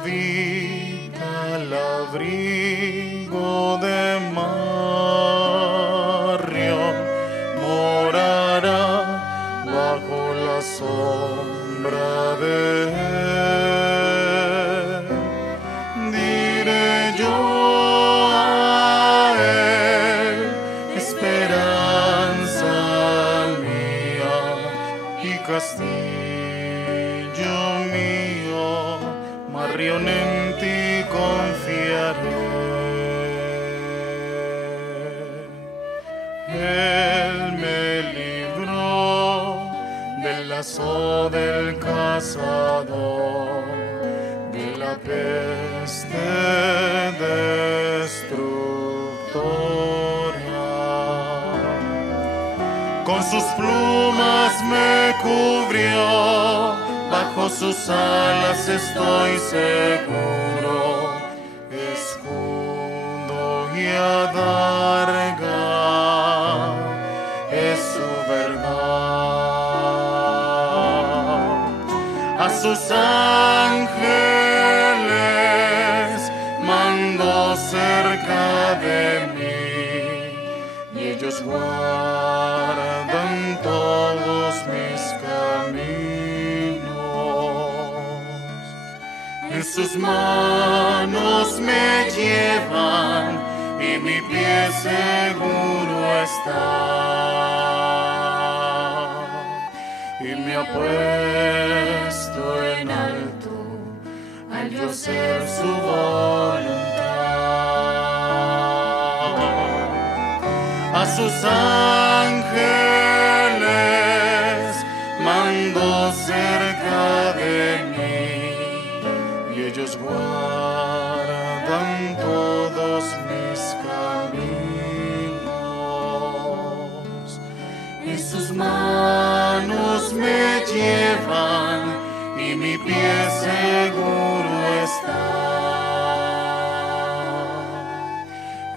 habita al abrigo de Marión, morará bajo la sombra de él. Diré yo a él, esperanza mía y castillo mío, Marión, en ti confiaré. Él me libró del lazo del cazador, de la peste destructora. Con sus plumas me cubrió, bajo sus alas estoy seguro. Escudo y adarga es su verdad. A sus ángeles mandó cerca de mí, y ellos guardan todos mis caminos. En sus manos me llevan y mi pie seguro está. Y me ha puesto en alto al yo ser su voluntad. A sus ángeles mandó cerca de mí, y ellos guardan todos mis caminos. En sus manos me llevan y mi pie seguro está.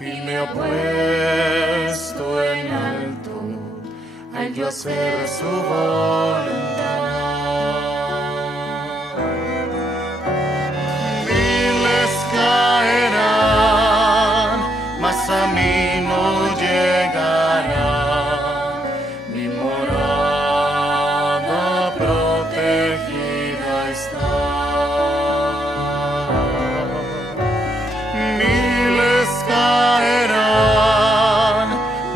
Y me ha puesto en alto al yo hacer su voluntad. Miles caerán, mas a mí no llegarán. Mi morada protegida está. Miles caerán,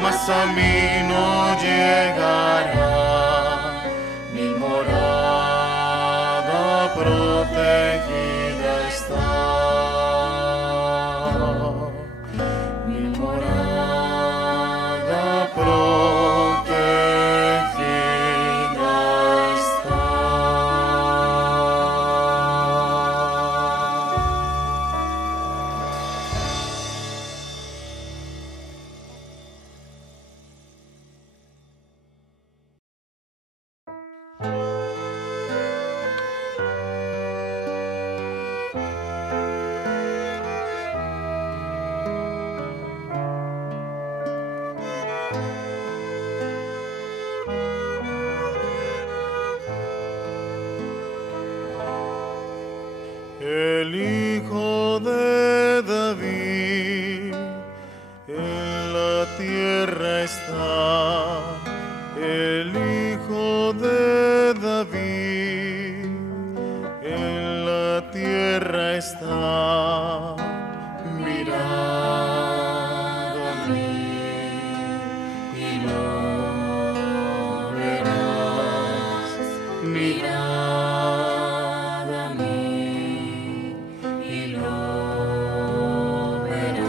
mas a mí no llegarán. Mi morada protegida está. Mi morada protegida está. El Hijo de David en la tierra está. El Hijo de David en la tierra está. Mirad a mí y lo verás. Mirad a mí y lo verás.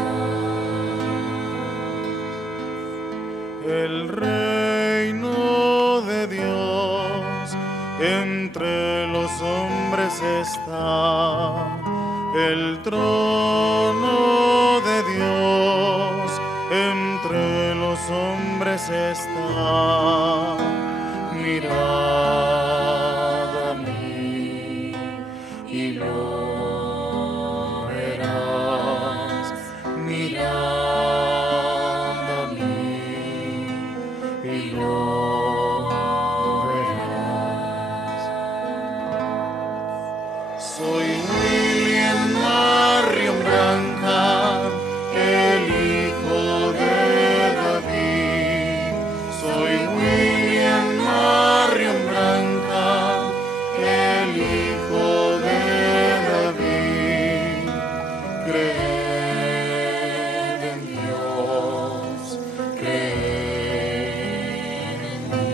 El reino de Dios entre los hombres está. El trono de Dios entre los hombres está. Mirad a mí y lo verás. Mirad a mí y lo verás. Soy William Creed en Dios, creed en mí.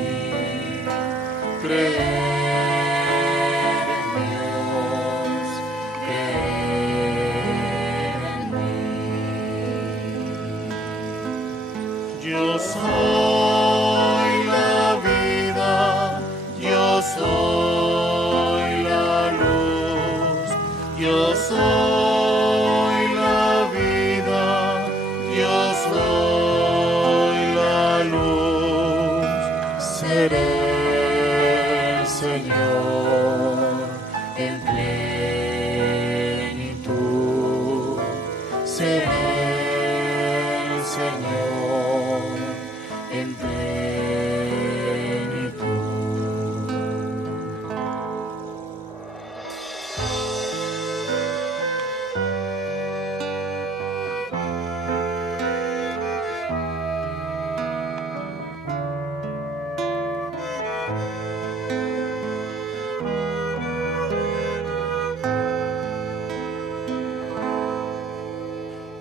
Creed en Dios, creed en mí. Yo soy la vida, yo soy la luz, yo soy la vida, yo soy la luz. Seré el Señor en plenitud. Seré el Señor en plenitud.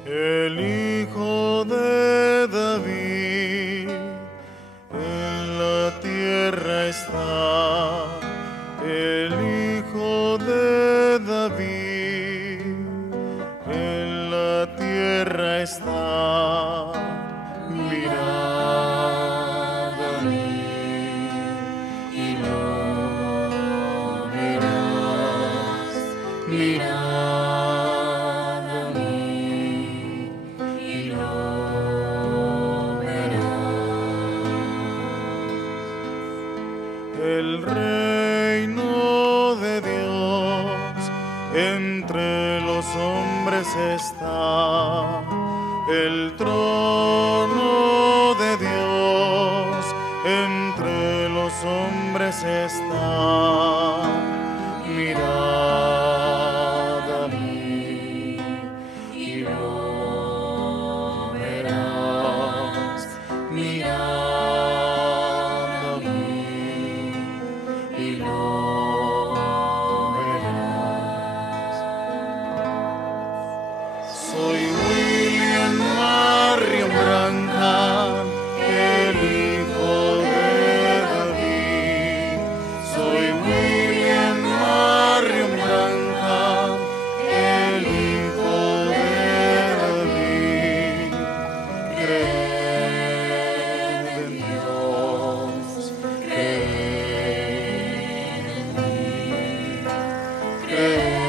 El Hijo de David en la tierra está. El Hijo de David en la tierra está. Mirad a mí y lo verás. Mirad a mí y lo verás. El reino de Dios entre los hombres está. El trono de Dios entre los hombres está. Mirad a mí y lo verás. Mirad a mí y lo verás. Soy William Marion Branham, el Hijo de David. Soy William Marion Branham, el Hijo de David. Creed en Dios, creed en mí. Creed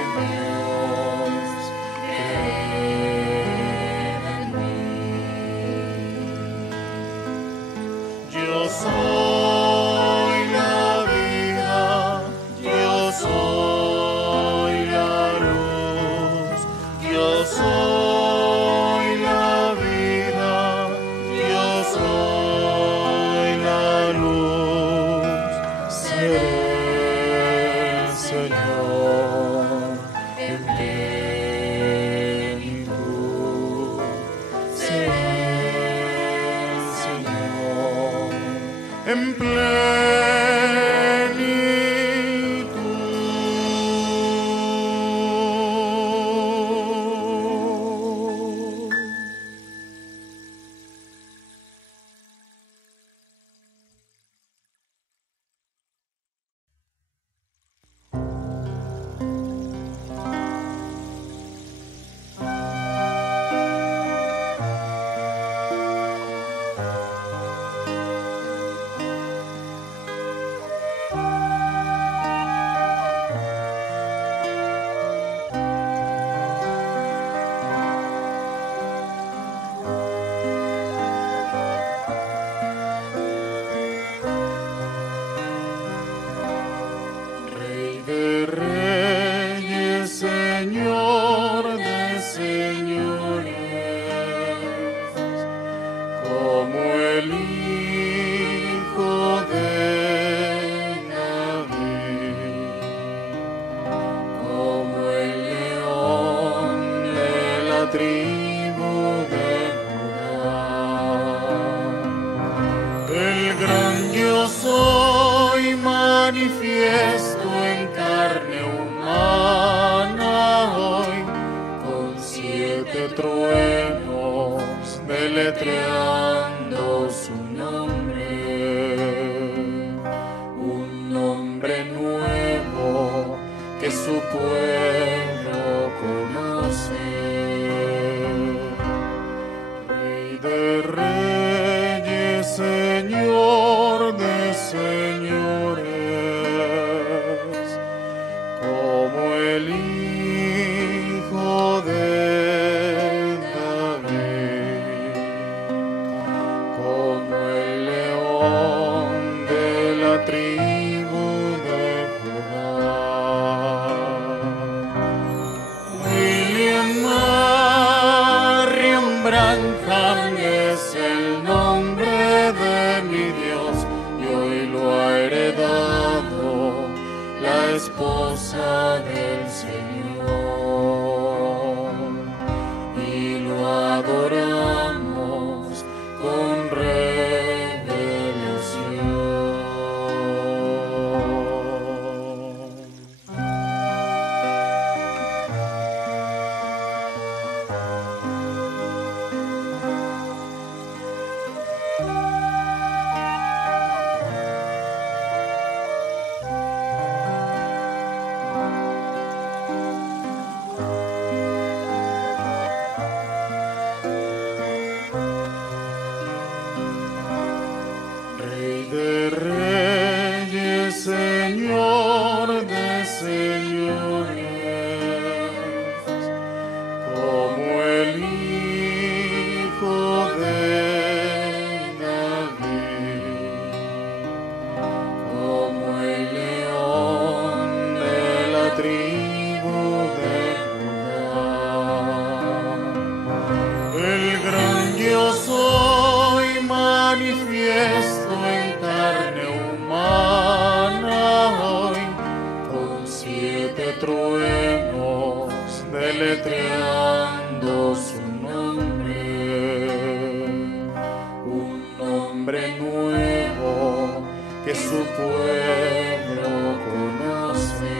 en Dios, creed en mí. Yo soy la vida, yo soy la luz, yo soy la vida, yo soy la luz. Seré el Señor en plenitud. Seré el Señor en plenitud. Rey de reyes, Señor de señores, como el Hijo de David, como el león de la tribu de Judá, el gran yo soy manifiesto en carne humana deletreando su nombre, un nombre nuevo que su pueblo conoce. Rey de reyes, Señor de señores, como el Hijo de David, como el león de la tribu de Judá. William Marion Branham es el nombre de mi Dios, y hoy lo ha heredado la esposa del Señor, y lo adoramos con revelación. Rey de reyes, Señor de señores, como el Hijo de David, como el león de la tribu de Judá. El gran yo soy manifiesto en carne humana hoy, con 7 truenos deletreando su nombre, un nombre nuevo que su pueblo conoce.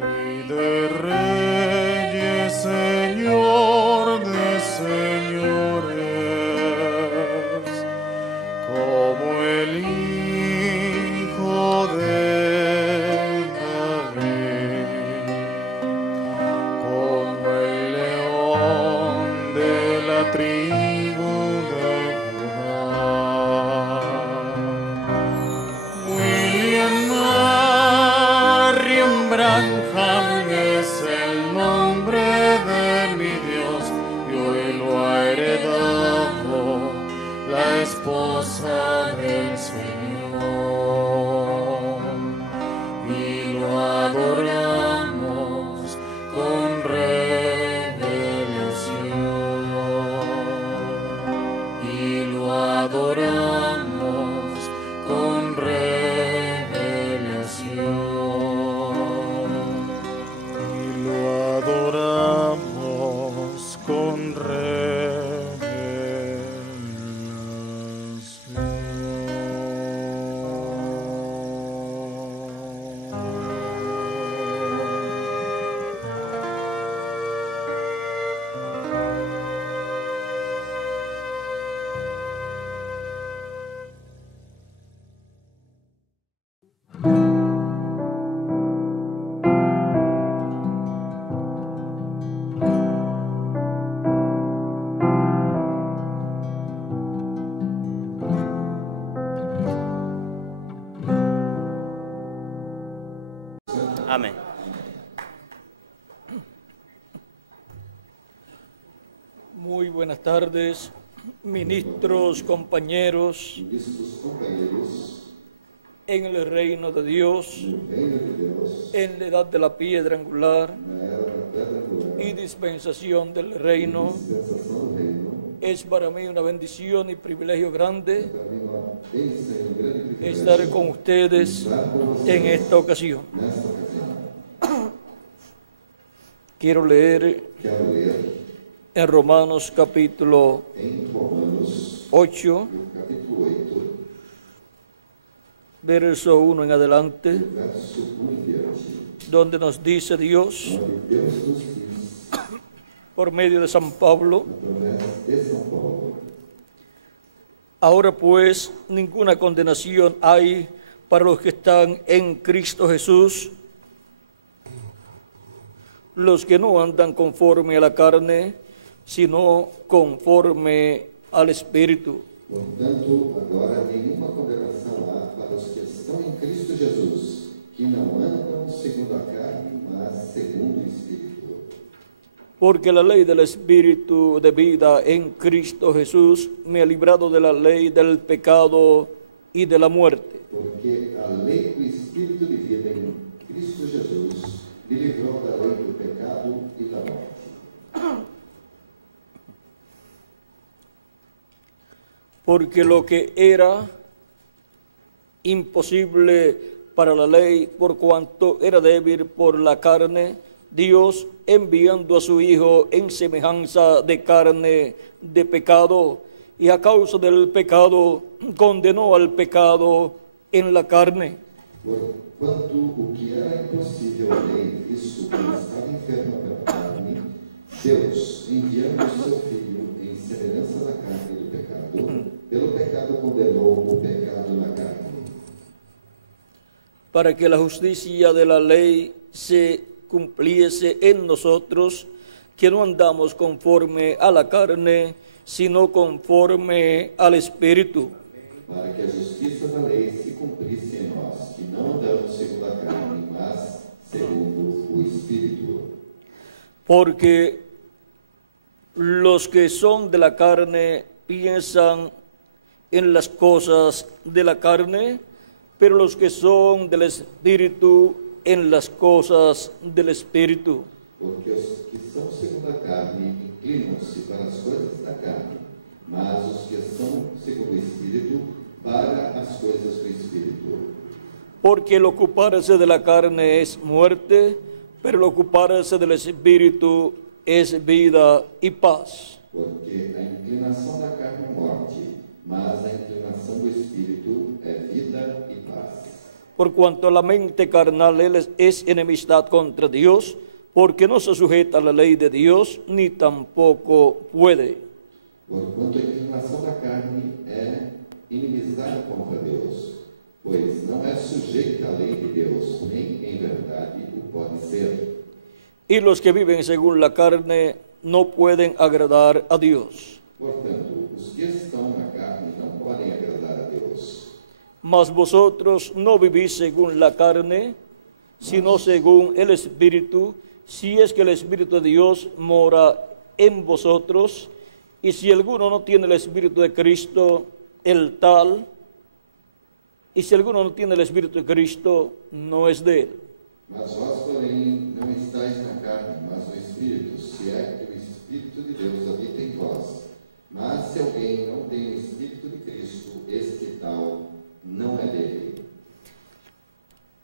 Rey de reyes, Señor de señores, como el Hijo de David, como el león de la tribu de Judá. William Marion Branham es el nombre de mi Dios, y hoy lo ha heredado la esposa del Señor, y lo adoramos con revelación, y lo adoramos con revelación, y lo adoramos con Amén. Muy buenas tardes, ministros, compañeros, en el reino de Dios, en la edad de la piedra angular y dispensación del reino. Es para mí una bendición y privilegio grande estar con ustedes en esta ocasión. Quiero leer en Romanos capítulo 8, verso 1 en adelante, donde nos dice Dios: por medio de San Pablo. através de São Paulo. Ahora pues, ninguna condenación hay para los que están en Cristo Jesús, los que no andan conforme a la carne, sino conforme al Espíritu. Portanto, agora nenhuma condenação há para os que estão em Cristo Jesus, que não andam segundo a carne, mas segundo o Espírito. Porque la ley del Espíritu de vida en Cristo Jesús me ha librado de la ley del pecado y de la muerte. Porque a lei do Espírito de vida em Cristo Jesus lhe livrou da lei do pecado e da morte. Porque lo que era imposible para la ley, por cuanto era débil por la carne, Dios, enviando a su Hijo en semejanza de carne de pecado, y a causa del pecado, condenó al pecado en la carne. Porquanto o que era impossível à lei, visto que estava enferma pela carne, Deus, enviando o seu Filho em semelhança da carne do pecado, pelo pecado condenou o pecado na carne. Para que la justicia de la ley se cumpliese en nosotros, que no andamos conforme a la carne, sino conforme al Espíritu. Para que a justiça da lei se cumprisse em nós, que não andamos segundo a carne, mas segundo o Espírito. Porque los que son de la carne piensan en las cosas de la carne, pero los que son del Espíritu en las cosas del Espíritu. Porque os que são segundo a carne inclinam-se para as coisas da carne, mas os que são segundo o Espírito para as coisas do Espírito. Porque el ocuparse de la carne es muerte, pero el ocuparse del Espíritu es vida y paz. Porque a inclinação da carne é morte, mas a inclinação do Espírito é vida e paz. Por cuanto la mente carnal es enemistad contra Dios, porque no se sujeta a la ley de Dios, ni tampoco puede. Porquanto a inclinação da carne é inimizade contra Deus, pois não é sujeita à lei de Deus, nem em verdade o pode ser. Y los que viven según la carne no pueden agradar a Dios. Portanto, os que estão na carne não podem agradar a Deus. Mas vosotros no vivís según la carne, sino según el Espíritu, si es que el Espíritu de Dios mora en vosotros. Y si alguno no tiene el Espíritu de Cristo, el tal, y si alguno no tiene el Espíritu de Cristo, no es de él. Mas vós, porém, não estáis na carne, mas no Espírito, se é que o Espírito de Deus habita em vós. Mas se alguém não tem o Espírito de Cristo, este tal não é dele.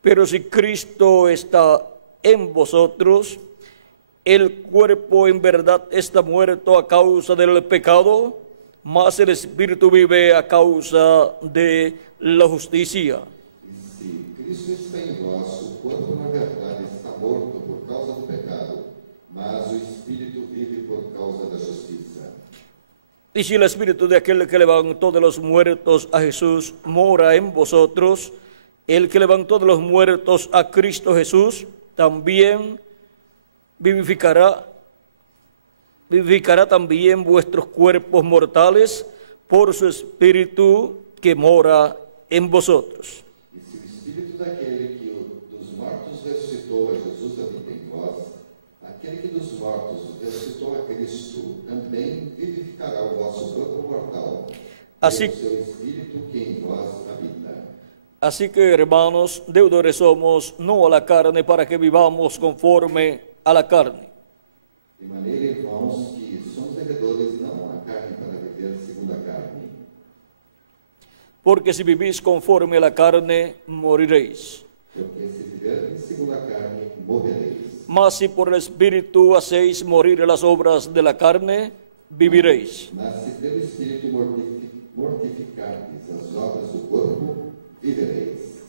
Pero si Cristo está en vosotros, el cuerpo en verdad está muerto a causa del pecado, mas el Espíritu vive a causa de la justicia. E se Cristo está em vós, o corpo na verdade está morto por causa do pecado, mas o Espírito vive por causa da justiça. Y si el Espíritu de aquel que levantó de los muertos a Jesús mora en vosotros, el que levantó de los muertos a Cristo Jesús también vivificará también vuestros cuerpos mortales por su Espíritu que mora en vosotros. E se o Espírito daquele que dos mortos ressuscitou a Jesus habita em vós, aquele que dos mortos ressuscitou a Cristo também vivificará o vosso corpo mortal, Así- pelo seu Espírito que em vós habita. Así que, hermanos, deudores somos, no a la carne, para que vivamos conforme a la carne. De maneira, irmãos, que somos devedores não à carne para viver segundo a carne. Porque si vivís conforme a la carne, moriréis. Porque se viverdes segundo a carne, morrereis. Mas si por el Espíritu hacéis morir las obras de la carne, viviréis. Mas se pelo Espírito mortificardes as obras do corpo, vivereis.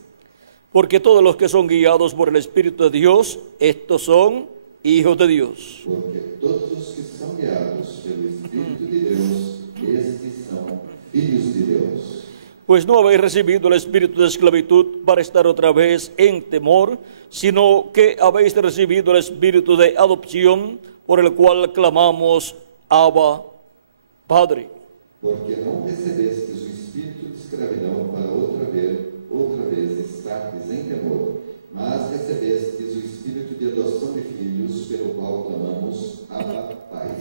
Porque todos los que son guiados por el Espíritu de Dios, estos son hijos de Dios. Porque todos os que são guiados pelo Espírito de Deus, estes são filhos de Deus. Pues no habéis recibido el espíritu de esclavitud para estar otra vez en temor, sino que habéis recibido el espíritu de adopción, por el cual clamamos, Abba, Padre. Porque não recebestes o espírito de escravidão para outra vez estardes em temor, mas recebestes o espírito de adoção de filhos, pelo qual clamamos, Abba, Pai.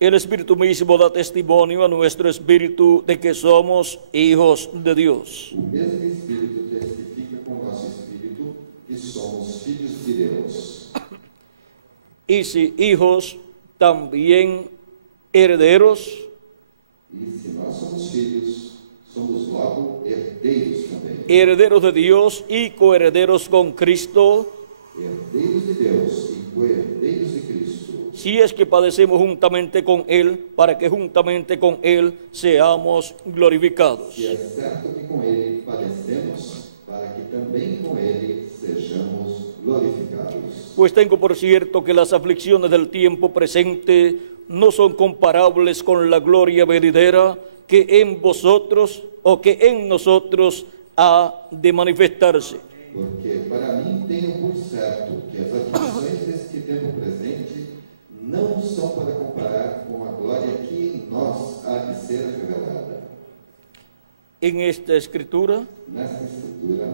El Espíritu mismo da testimonio a nuestro espíritu de que somos hijos de Dios. O mesmo Espírito testifica com o nosso espírito que somos filhos de Deus. Y si hijos, también herederos, E se nós somos filhos, somos logo herdeiros também. herederos de Dios y coherederos con Cristo, Herdeiros de Deus e co-herdeiros de Cristo. si es que padecemos juntamente con Él, para que juntamente con Él seamos glorificados. Se é certo que com Ele padecemos, para que também com Ele sejamos glorificados. Pues tengo por cierto que las aflicciones del tiempo presente no son comparables con la gloria venidera que en vosotros o que en nosotros ha de manifestarse. Porque para mim tenho por certo que as aflições deste tempo presente não são para comparar com a glória que em nós há de ser revelada. En esta escritura Nesta escritura,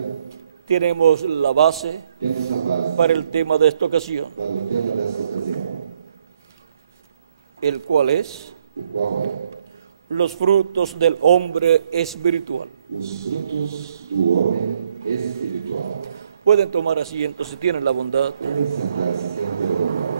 tenemos la base temos a base para el tema de esta ocasión, para o tema desta ocasião, el cual es o qual é los frutos del hombre espiritual. os frutos do homem espiritual. Pueden tomar asiento si tienen la bondad. Podem sentar-se sem ter vontade.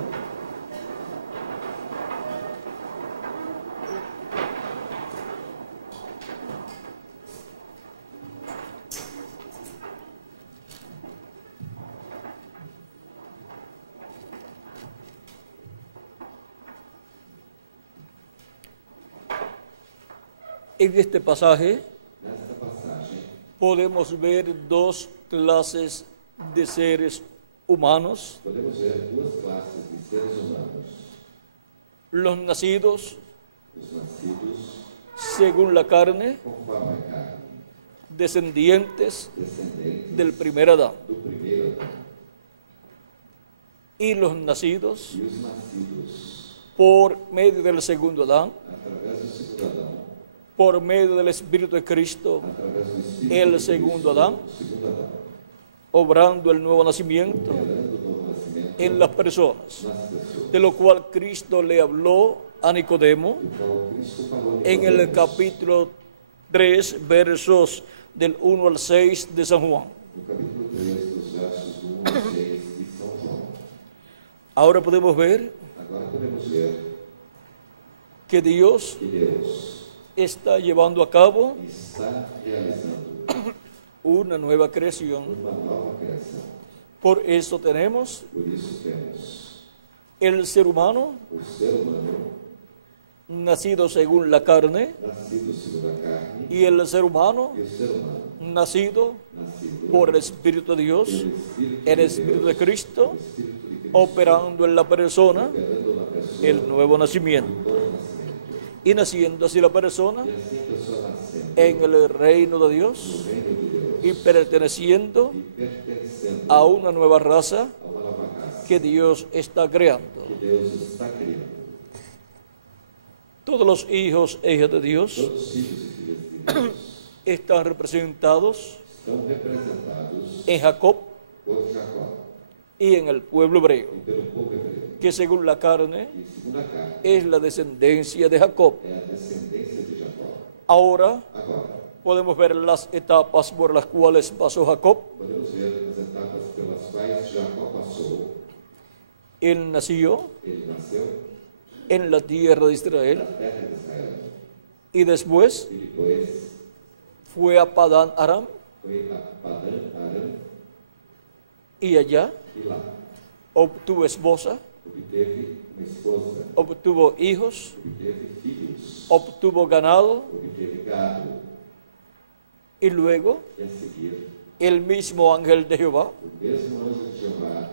En este pasaje Nesta passagem, podemos ver dos clases de seres humanos, podemos ver duas classes de seres humanos. los nacidos Os nascidos según la carne, conforme a carne, descendientes descendentes del primer Adán, do primeiro Adão, y los nacidos e os nascidos por medio del segundo Adán, através do segundo Adão, por medio del Espíritu de Cristo, através do Espírito el de segundo Cristo, Adán, o segundo Adão, obrando el nuevo nacimiento operando o novo nascimento en las personas, nas pessoas, de lo cual Cristo le habló a Nicodemo do qual Cristo falou en el capítulo 3, versos del 1 al 6 de San Juan. no capítulo 3, dos versos do 1 ao 6 de São João. Ahora podemos ver Agora podemos ver que Dios que Deus está llevando a cabo está realizando una nueva creación. uma nova criação. Por eso tenemos Por isso temos el ser humano o ser humano nacido según la carne nascido segundo a carne y el ser humano e o ser humano nacido nascido por el Espíritu de Dios, pelo el Espírito Espíritu de Cristo, o Espírito de Cristo, operando en la persona operando na pessoa el nuevo nacimiento. o novo nascimento. Y naciendo así la persona E assim a pessoa nascendo en el reino de no Dios reino de Deus y perteneciendo e pertencendo a una nueva raza a uma nova raça que Dios está creando. que Deus está criando. Todos los hijos e hijas de Dios Todos os filhos e filhas de Deus están representados estão representados en Jacob por Jacó y en el pueblo hebreo, e pelo povo hebreu. que según la carne E segundo a carne es la descendencia de Jacob. é a descendência de Jacó. Ahora Agora, podemos ver las etapas por las cuales pasó Jacob. podemos ver as etapas pelas quais Jacó passou. Él nació Ele nasceu en la tierra de na Israel terra de Israel y después e depois fue a Padán Aram foi a Padã Aram y allá e lá obtuvo esposa, obteve uma esposa, obtuvo hijos, obteve filhos, obtuvo ganado obteve gado y luego e a seguir el mismo ángel de Jehová o mesmo anjo de Jeová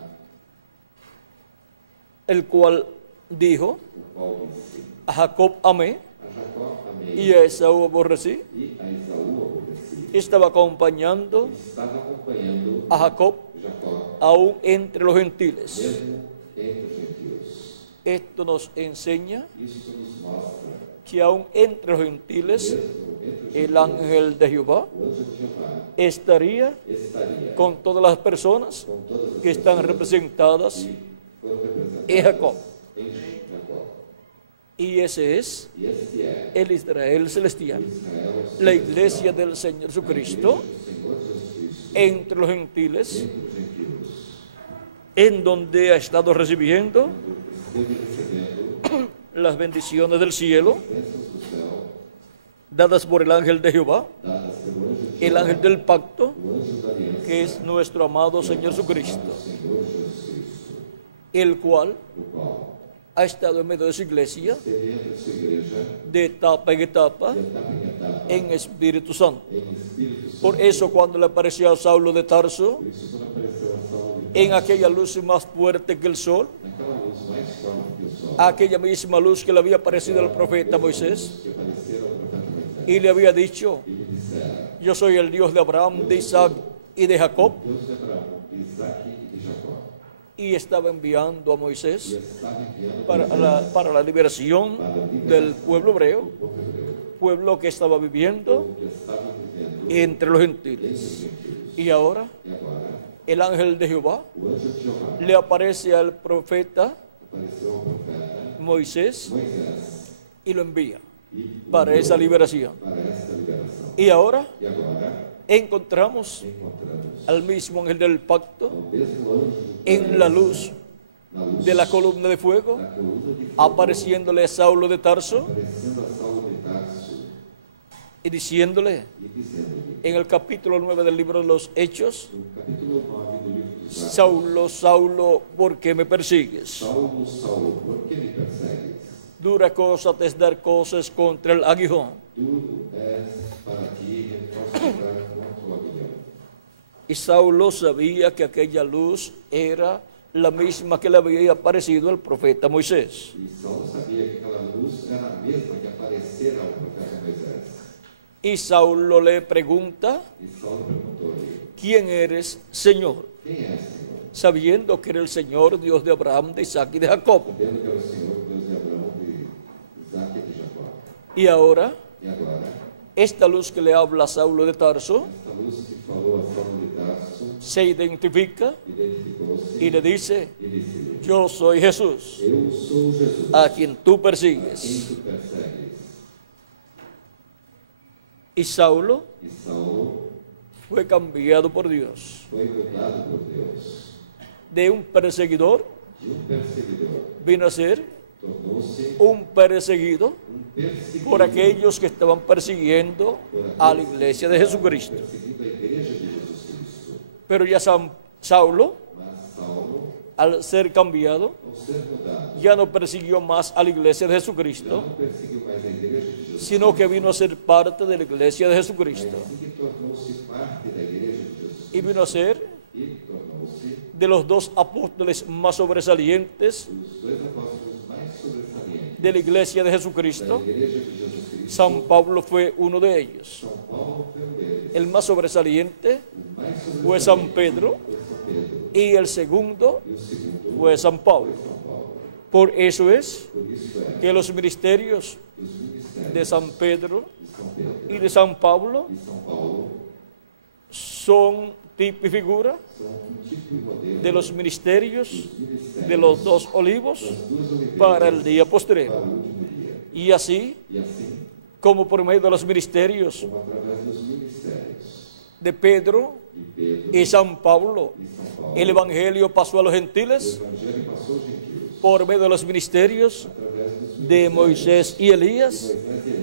el cual dijo, o qual disse, a Jacob amé a Jacó amei y a Esaú aborrecí, e a Esaú aborreci. estaba acompañando Estava acompanhando a Jacob Jacó, aún entre los gentiles. mesmo entre os gentios. Esto nos enseña Isto nos mostra, que aún entre los gentiles mesmo entre os el ángel de Jehová o anjo de Jeová estaría estaria con todas las personas com todas as que están pessoas representadas que foram representadas en Jacob. em Jacó. Y ese es E este é el Israel celestial, Israel, la iglesia del Señor Jesucristo do Senhor Jesus Cristo, entre los gentiles, entre os gentios, en donde ha estado recibiendo esteve recebendo las bendiciones del cielo bênçãos do céu, dadas por el ángel de Jehová, dadas pelo anjo de el Jeová, ángel del pacto, o anjo da aliança, que es nuestro amado Señor Jesucristo, Senhor Jesus Cristo, el cual o qual ha estado en medio de su iglesia esteve entre sua igreja de etapa en etapa de etapa em etapa en Espíritu Santo. em Espírito Santo. Por eso cuando le apareció a Saulo de Tarso, Por isso, quando apareceu a Saulo en aquella luz más fuerte que el sol, naquela luz mais forte que o sol, aquella misma luz que le había aparecido al profeta Moisés, que aparecera ao profeta Moisés, y le había dicho, e lhe dissera: yo soy el Dios de Abraham, de Isaac y de Jacob, Deus de Abraão, de Isaque e de Jacó. y estaba enviando a E Moisés estava enviando para la liberación del pueblo hebreo, o povo hebreu, pueblo que estaba viviendo que estava vivendo entre los entre gentiles. os gentios. Y ahora E agora, el ángel de Jehová o anjo de Jeová le aparece al profeta apareceu ao profeta Moisés Moisés y lo envía e o para enviou esa liberación. para esta liberação. Y ahora E agora, encontramos encontramos al mismo ángel del pacto ao mesmo anjo en la luz na luz de la columna de fuego, da coluna de fogo, apareciéndole a Saulo de Tarso aparecendo a Saulo de Tarso y diciéndole e dizendo-lhe, en el capítulo 9 del libro de los Hechos, no capítulo 9 do livro dos Atos: Saulo, Saulo, ¿por qué me persigues? Saulo, Saulo, por que me persegues? Dura cosa te es dar cosas contra el aguijón. Tudo és para ti falsificar contra o aguilhão. Y Saulo sabía que aquella luz era la misma que le había aparecido al profeta Moisés. E Saulo sabia que aquela luz era a mesma que aparecera ao profeta Moisés. Y Saulo le pregunta, E Saulo perguntou-lhe: ¿quién eres, Señor? Quem és, Senhor? Sabiendo que era el Señor, Dios de Abraham, de Isaac y de Jacob. Sabendo que era o Senhor, Deus de Abraão, de Isaque e de Jacó. Y ahora, E agora, esta luz que le habla a Saulo de Tarso, esta luz que falou a Saulo de Tarso se identifica identificou-se y le dice, e disse-lhe: yo soy Jesús, Eu sou Jesus, a quien tú a persigues. quem tu persegues. Y Saulo E Saulo fue cambiado por Dios foi mudado por Deus. de un perseguidor, De perseguidor, vino a ser tornou-se un perseguido perseguido por aquellos que estaban persiguiendo a la iglesia de Jesucristo. perseguindo a igreja de Jesus Cristo. Pero ya Saulo, Mas Saulo, al ser cambiado, ao ser mudado, ya no persiguió más a la iglesia de Jesucristo, não perseguiu mais a igreja de Jesus, sino que vino a ser parte de la iglesia de mas Jesucristo. sim que tornou-se parte da igreja de Jesus Y vino a ser e tornou-se de los dos apóstoles más sobresalientes os dois apóstolos mais sobressalentes de la iglesia de da Jesucristo. igreja de Jesus Cristo. San Pablo fue uno de ellos. São Paulo foi deles. El más sobresaliente O mais sobressalente fue San Pedro foi São Pedro. y el segundo E o segundo fue San Pablo. foi São Paulo. Por eso es Por isso é que los ministerios que os ministérios de San Pedro de São Pedro y de San Pablo e São Paulo son tipo y figura são tipo e modelo de los ministerios dos ministérios de los dos olivos das duas oliveiras para el día para postrero. o último dia. Y así, E assim, como por medio de los ministerios como através dos ministérios de Pedro de Pedro y San Pablo, e São Paulo, el Evangelio pasó a los o gentiles Evangelho passou aos gentios por medio de los ministerios através dos de ministérios Moisés y Elías,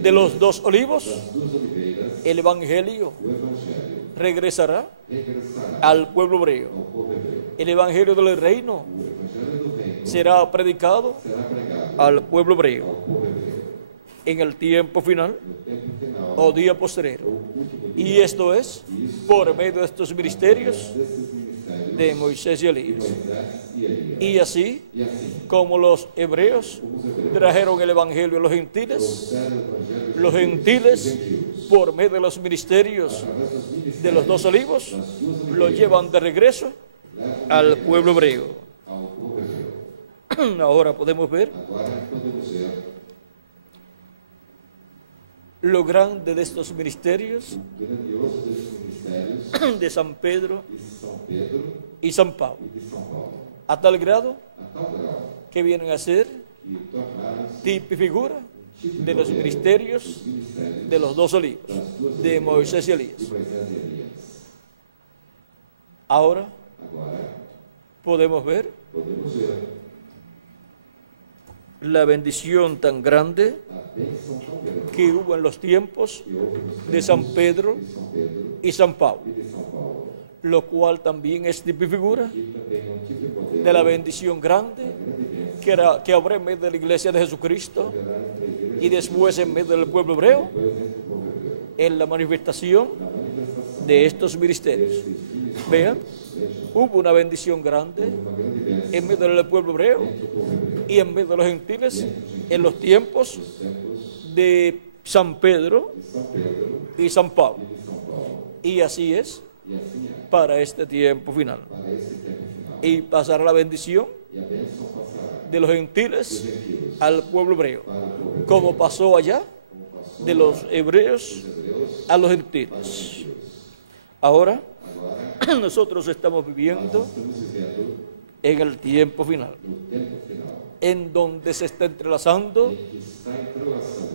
de los dos olivos. das duas oliveiras. El Evangelio O Evangelho regresará regressará al pueblo hebreo. ao povo hebreu. El Evangelio del reino O Evangelho do reino será predicado será pregado al pueblo hebreo ao povo hebreu en el tiempo final no tempo final o día postrero. ou último dia. Y esto es por medio de estos ministerios Desses ministérios de Moisés y de Elías. Moisés e Elias. Y así, como los hebreos trajeron el evangelio a los gentiles, por medio de los ministerios de los 2 olivos, lo llevan de regreso al pueblo hebreo. Ahora podemos ver lo grande de estos ministerios de San Pedro y San Pablo, a tal grado que vienen a ser tipo y figura de los ministerios de los 2 olivos, de Moisés y Elías. Ahora podemos ver la bendición tan grande que hubo en los tiempos de San Pedro y San Pablo, lo cual también es tipo y figura de la bendición grande que habrá en medio de la iglesia de Jesucristo y después en medio del pueblo hebreo en la manifestación de estos ministerios. Vean, hubo una bendición grande en medio del pueblo hebreo y en medio de los gentiles en los tiempos de San Pedro y San Pablo. Y así es para este tiempo final. Y pasará la bendición de los gentiles al pueblo hebreo, como pasó allá de los hebreos a los gentiles. Ahora nosotros estamos viviendo en el tiempo final, en donde se está entrelazando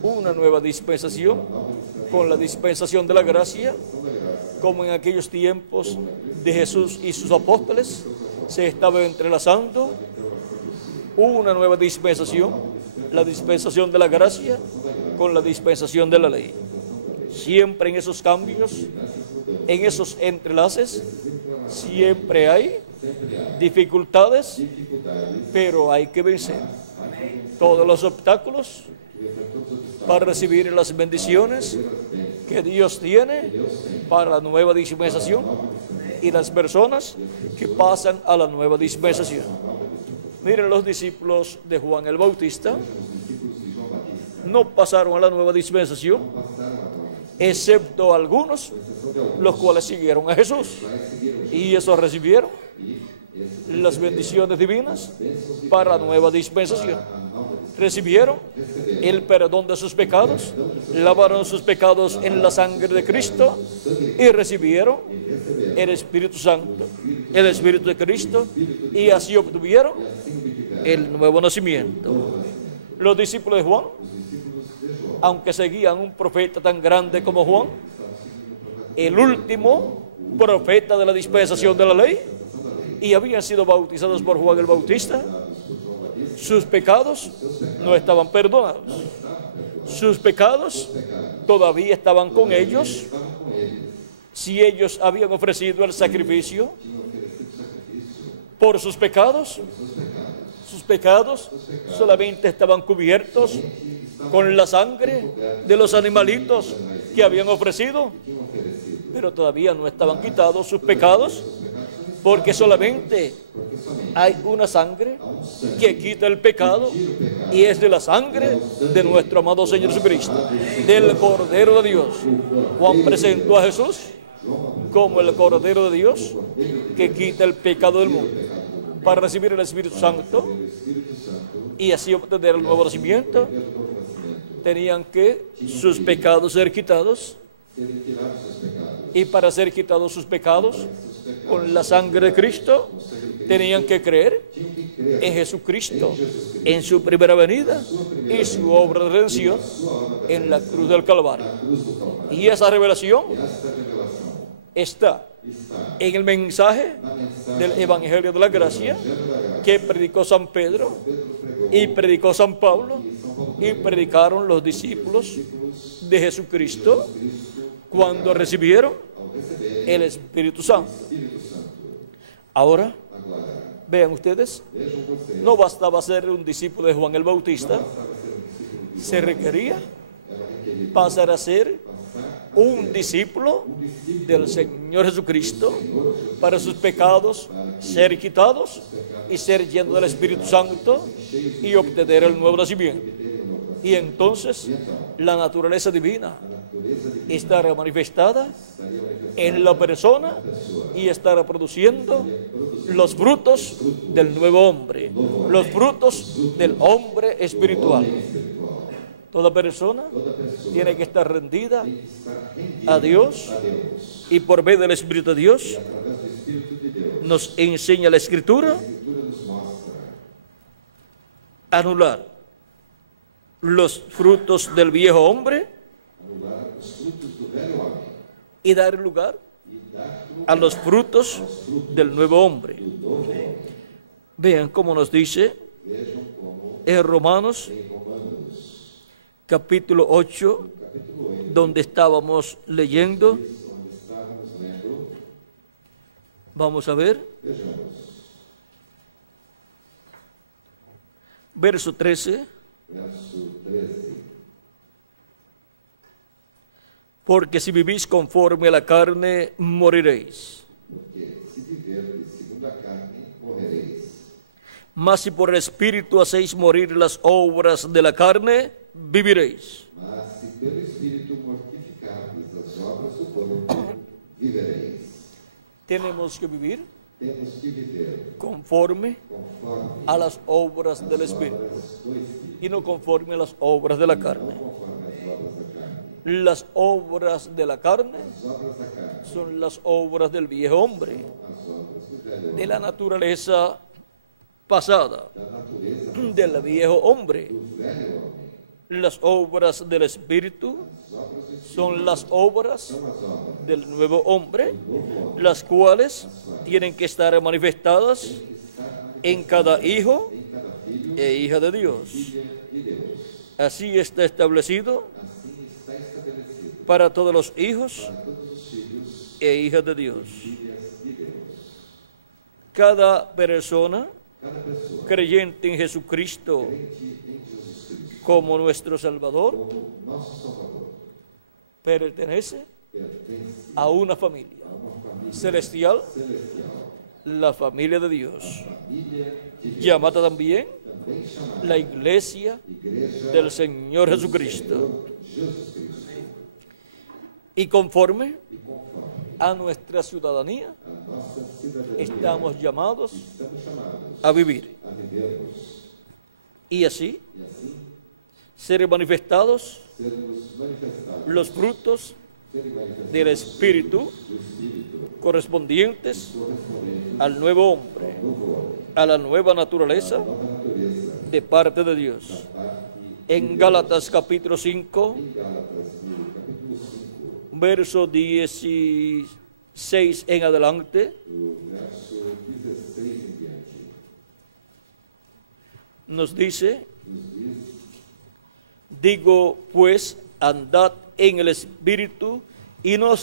una nueva dispensación con la dispensación de la gracia, como en aquellos tiempos de Jesús y sus apóstoles se estaba entrelazando una nueva dispensación, la dispensación de la gracia con la dispensación de la ley. Siempre en esos cambios, en esos entrelaces, siempre hay dificultades, pero hay que vencer todos los obstáculos para recibir las bendiciones que Dios tiene para la nueva dispensación y las personas que pasan a la nueva dispensación. Miren, los discípulos de Juan el Bautista no pasaron a la nueva dispensación, excepto algunos, los cuales siguieron a Jesús, y esos recibieron las bendiciones divinas para la nueva dispensación. Recibieron el perdón de sus pecados, lavaron sus pecados en la sangre de Cristo y recibieron el Espíritu Santo, el Espíritu de Cristo, y así obtuvieron el nuevo nacimiento. Los discípulos de Juan, aunque seguían un profeta tan grande como Juan, el último profeta de la dispensación de la ley, y habían sido bautizados por Juan el Bautista, sus pecados no estaban perdonados. Sus pecados todavía estaban con ellos. Si ellos habían ofrecido el sacrificio por sus pecados solamente estaban cubiertos con la sangre de los animalitos que habían ofrecido, pero todavía no estaban quitados sus pecados, porque solamente hay una sangre que quita el pecado, y es de la sangre de nuestro amado Señor Jesucristo, del Cordero de Dios. Juan presentó a Jesús como el Cordero de Dios que quita el pecado del mundo. Para recibir el Espíritu Santo y así obtener el nuevo nacimiento, tenían que sus pecados ser quitados, y para ser quitados sus pecados con la sangre de Cristo, tenían que creer en Jesucristo, en su primera venida y su obra de redención en la cruz del Calvario. Y esa revelación está en el mensaje del Evangelio de la Gracia que predicó San Pedro y predicó San Pablo y predicaron los discípulos de Jesucristo cuando recibieron el Espíritu Santo. Ahora, vean ustedes, no bastaba ser un discípulo de Juan el Bautista, se requería pasar a ser un discípulo del Señor Jesucristo para sus pecados ser quitados y ser lleno del Espíritu Santo y obtener el nuevo nacimiento. Y entonces la naturaleza divina estará manifestada en la persona y estará produciendo los frutos del nuevo hombre, los frutos del hombre espiritual. Toda persona tiene que estar rendida a Dios, y por medio del Espíritu de Dios nos enseña la Escritura a anular los frutos del viejo hombre y dar lugar a los frutos del nuevo hombre. Vean cómo nos dice en Romanos capítulo 8, donde estábamos leyendo. Vamos a ver. Verso 13. Porque si vivís conforme a la carne, moriréis. Mas si por el Espíritu hacéis morir las obras de la carne, viviréis. Mas se pelo Espírito mortificardes as obras do corpo, vivereis. Tenemos que vivir conforme a las obras del Espíritu y no conforme a las obras de la carne. Las obras de la carne son las obras del viejo hombre, de la naturaleza pasada, del viejo hombre. Las obras del Espíritu son las obras del nuevo hombre, las cuales tienen que estar manifestadas en cada hijo e hija de Dios. Así está establecido para todos los hijos e hijas de Dios. Cada persona creyente en Jesucristo como nuestro Salvador pertenece a una familia celestial, la familia de Dios, llamada también la Iglesia del Señor Jesucristo. Y conforme a nuestra ciudadanía, estamos llamados a vivir. Y así ser manifestados los frutos del Espíritu correspondientes al nuevo hombre, a la nueva naturaleza de parte de Dios. En Gálatas capítulo 5, verso 16 en adelante, nos dice: digo pues, andad en el Espíritu y no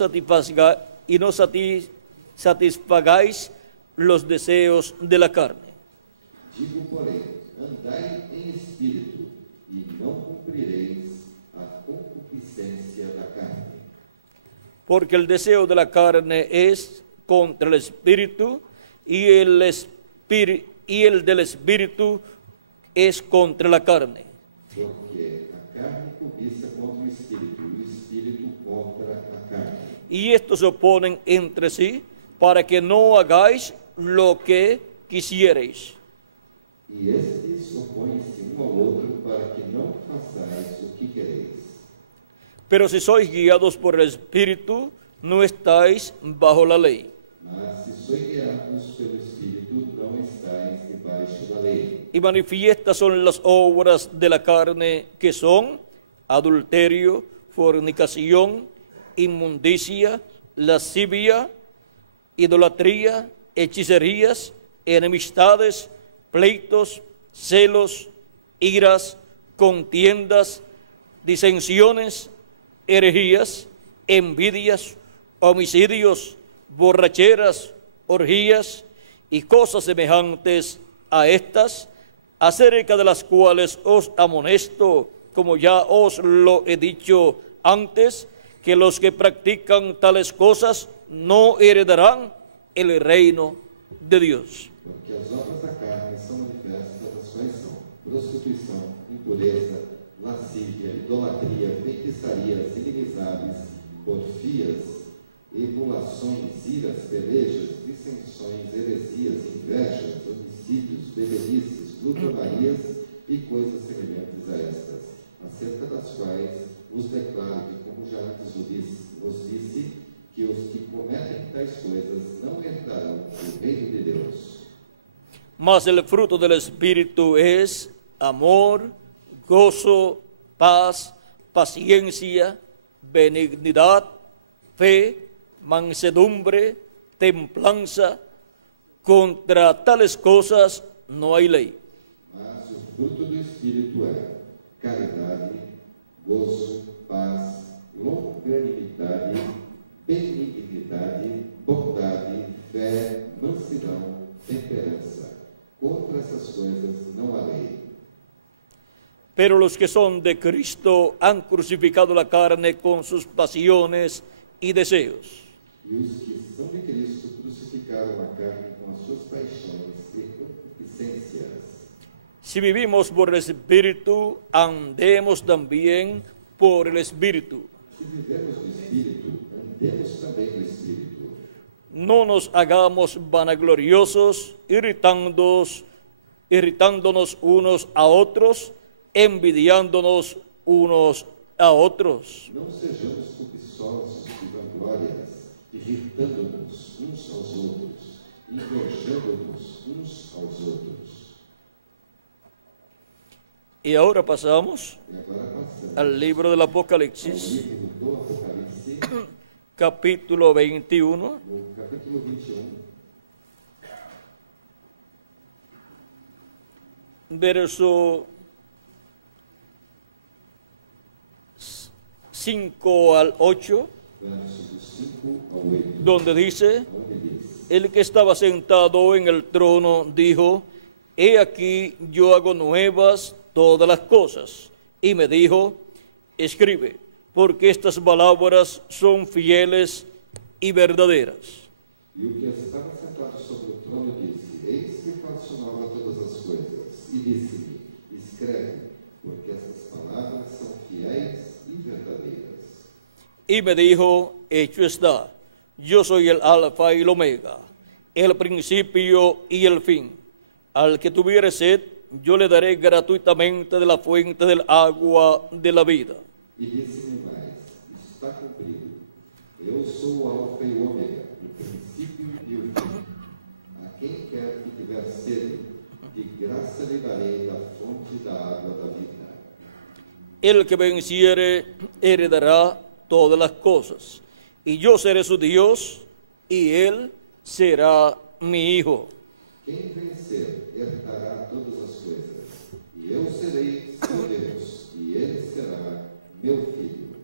satisfagáis los deseos de la carne. Digo, porém, andai em espírito, e não cumprireis a concupiscência da carne. Porque el deseo de la carne es contra el Espíritu, y el del Espíritu es contra la carne. Porque a carne cobiça contra o Espírito contra a carne. Y estos se oponen entre sí, para que no hagáis lo que quisiereis. E estes opõem-se um ao outro, para que não façais o que quereis. Pero si sois guiados por el Espíritu, no estáis bajo la ley. Mas se sois guiados pelo Espírito, não estáis debaixo da lei. Y manifiestas son las obras de la carne, que son adulterio, fornicación, inmundicia, lascivia, idolatría, hechicerías, enemistades, pleitos, celos, iras, contiendas, disensiones, herejías, envidias, homicidios, borracheras, orgías y cosas semejantes a estas, acerca de las cuales os amonesto, como ya os lo he dicho antes, que los que practican tales cosas no heredarán el reino de Dios. Porque as obras da carne prostituição, impureza, lascívia, idolatria, feitiçarias, inimizades, porfias, emulações, iras, pelejas, dissensões, heresias, invejas, homicídios, bebedices, glutonarias e coisas semelhantes a estas, acerca das quais vos declaro que, como já antes vos disse, que os que cometem tais coisas não herdarão o reino de Deus. Mas el fruto del Espíritu es amor, gozo, paz, paciencia, benignidad, fe, mansedumbre, templanza. Contra tales cosas no hay ley. Mas o fruto do Espírito é caridade, gozo, paz, longanimidade, benignidade, bondade, fé, mansidão, temperança. Contra essas coisas não há lei. Pero los que son de Cristo han crucificado la carne con sus pasiones y deseos. E os que são de Cristo crucificaram a carne com as suas paixões e concupiscências. Si vivimos por el Espíritu, andemos también por el Espíritu. Se vivemos no Espírito, andemos também no Espírito. No nos hagamos vanagloriosos, irritándonos unos a otros, envidiándonos unos a otros. Não sejamos cobiçosos de vanglórias, irritando-nos uns aos outros, invejando-nos uns aos outros. Y ahora pasamos E agora passamos al libro del ao Apocalipsis, livro do Apocalipse, capítulo 21, no capítulo 21, verso 5 al 8, versos do 5 ao 8, donde dice: onde diz: el que estaba sentado en el trono dijo: he aquí yo hago nuevas todas las cosas. Y me dijo: escribe, porque estas palabras son fieles y verdaderas. E o que estava sentado sobre o trono disse: eis que faço nova todas as coisas. E disse-me: escreve, porque essas palavras são fiéis e verdadeiras. Y me dijo: hecho está, yo soy el alfa y el omega, el principio y el fin. Al que tuviere sed, yo le daré gratuitamente de la fuente del agua de la vida. E disse-me mais: está cumprido. Eu sou o alfa e o ômega, o princípio e o fim. A quem quer que tiver sede, de graça lhe darei da fonte da água da vida. El que venciere heredará todas las cosas, y yo seré su Dios, y él será mi hijo. Quem vencer herdará todas as coisas, e eu serei seu Deus, e ele será meu filho.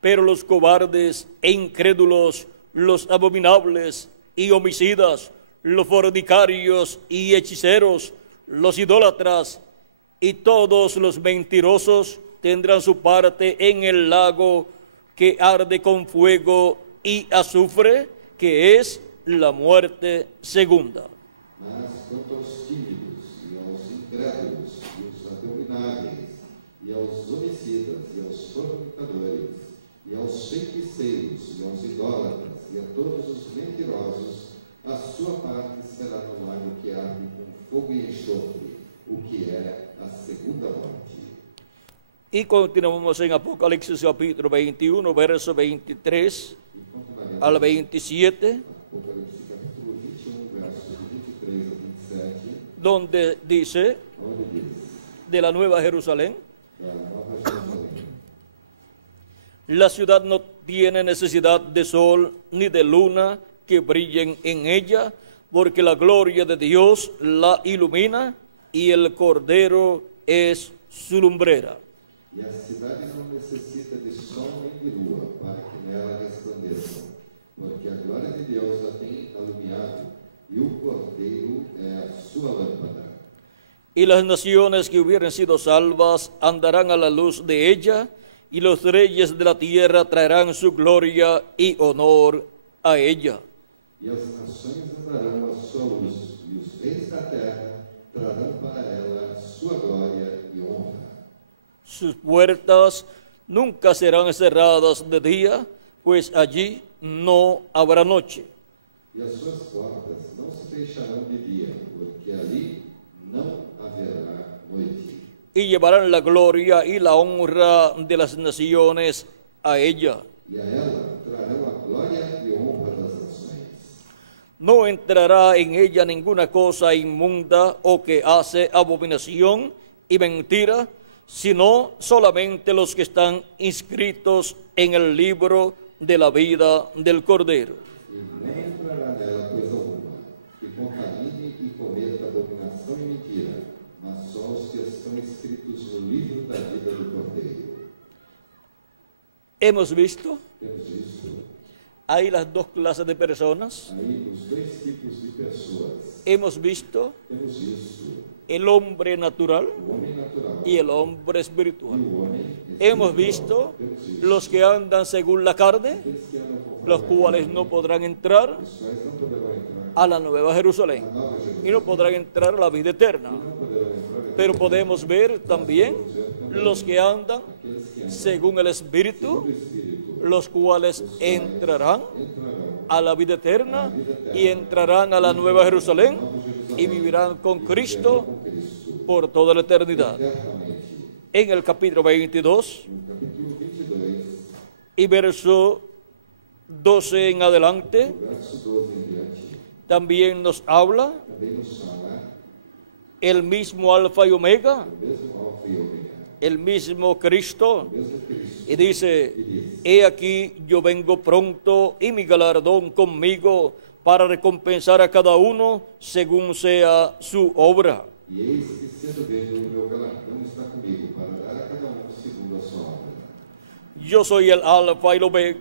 Pero los cobardes e incrédulos, los abominables y homicidas, los fornicarios y hechiceros, los idólatras y todos los mentirosos tendrán su parte en el lago que arde con fuego y azufre, que es la muerte segunda. Mas quanto aos tímidos, e aos incrédulos, e aos abomináveis, e aos homicidas, e aos fornicadores, e aos feiticeiros, e aos idólatras, e a todos os mentirosos, a sua parte será no lago que arde com fogo e enxofre, o que é a segunda morte. Y continuamos en Apocalipsis capítulo 21, verso 23 al 27, Apocalipse capítulo 21, versos 23 a 27, donde dice onde diz: de la Nueva Jerusalén: da Nova Jerusalém. la ciudad no tiene necesidad de sol ni de luna que brillen en ella, porque la gloria de Dios la ilumina y el Cordero es su lumbrera. E a cidade não necessita de sol nem de lua para que nela resplandeçam, porque a glória de Deus a tem alumiado, e o Cordeiro é a sua lâmpada. Y las naciones que hubieran sido salvas andarán a la luz de ella, y los reyes de la tierra traerán su gloria y honor a ella. E as nações andarão à sua luz, e os reis da terra trarão para ela a sua glória Sus puertas nunca serán cerradas de día, pues allí no habrá noche. E as suas portas não se fecharão de dia, porque ali não haverá noite. Y llevarán la gloria y la honra de las naciones a ella. E a ela trarão a glória e honra das nações. No entrará en ella ninguna cosa inmunda o que hace abominación y mentira, sino solamente los que están inscritos en el libro de la vida del Cordero. E não entrará nela coisa alguma, que contamine e cometa abominação e mentira, mas só os que estão escritos no livro da vida do Cordeiro. Hemos visto Temos visto ahí las dos clases de personas. aí os dois tipos de pessoas. Hemos visto Temos visto el hombre natural o homem natural y el hombre e espiritual. o homem Hemos espiritual. visto Temos visto los que andan según la carne, aqueles que andam conforme los a cuales carne, no podrán entrar os quais não poderão entrar a la Nueva Jerusalén na Nova Jerusalém, y no podrán entrar a la vida eterna. não poderão entrar Pero podemos ver también los que andan aqueles que andam según el Espíritu, do Espírito, los cuales entrarán entrarão a la vida eterna y entrarán a la Nueva Jerusalén y vivirán con Cristo com Cristo por toda la eternidad. eternamente. En el capítulo 22 No capítulo 22, y verso 12 en adelante, verso 12 em diante, también nos habla também nos fala el mismo Alfa y Omega, o mesmo Alfa e Ômega, el mismo Cristo, o mesmo Cristo, y dice: he aquí yo vengo pronto y mi galardón conmigo para recompensar a cada uno según sea su obra. e eis que cedo vejo o meu galardão está comigo, para dar a cada segundo a sua obra. Yo soy el Alfa y el Omega,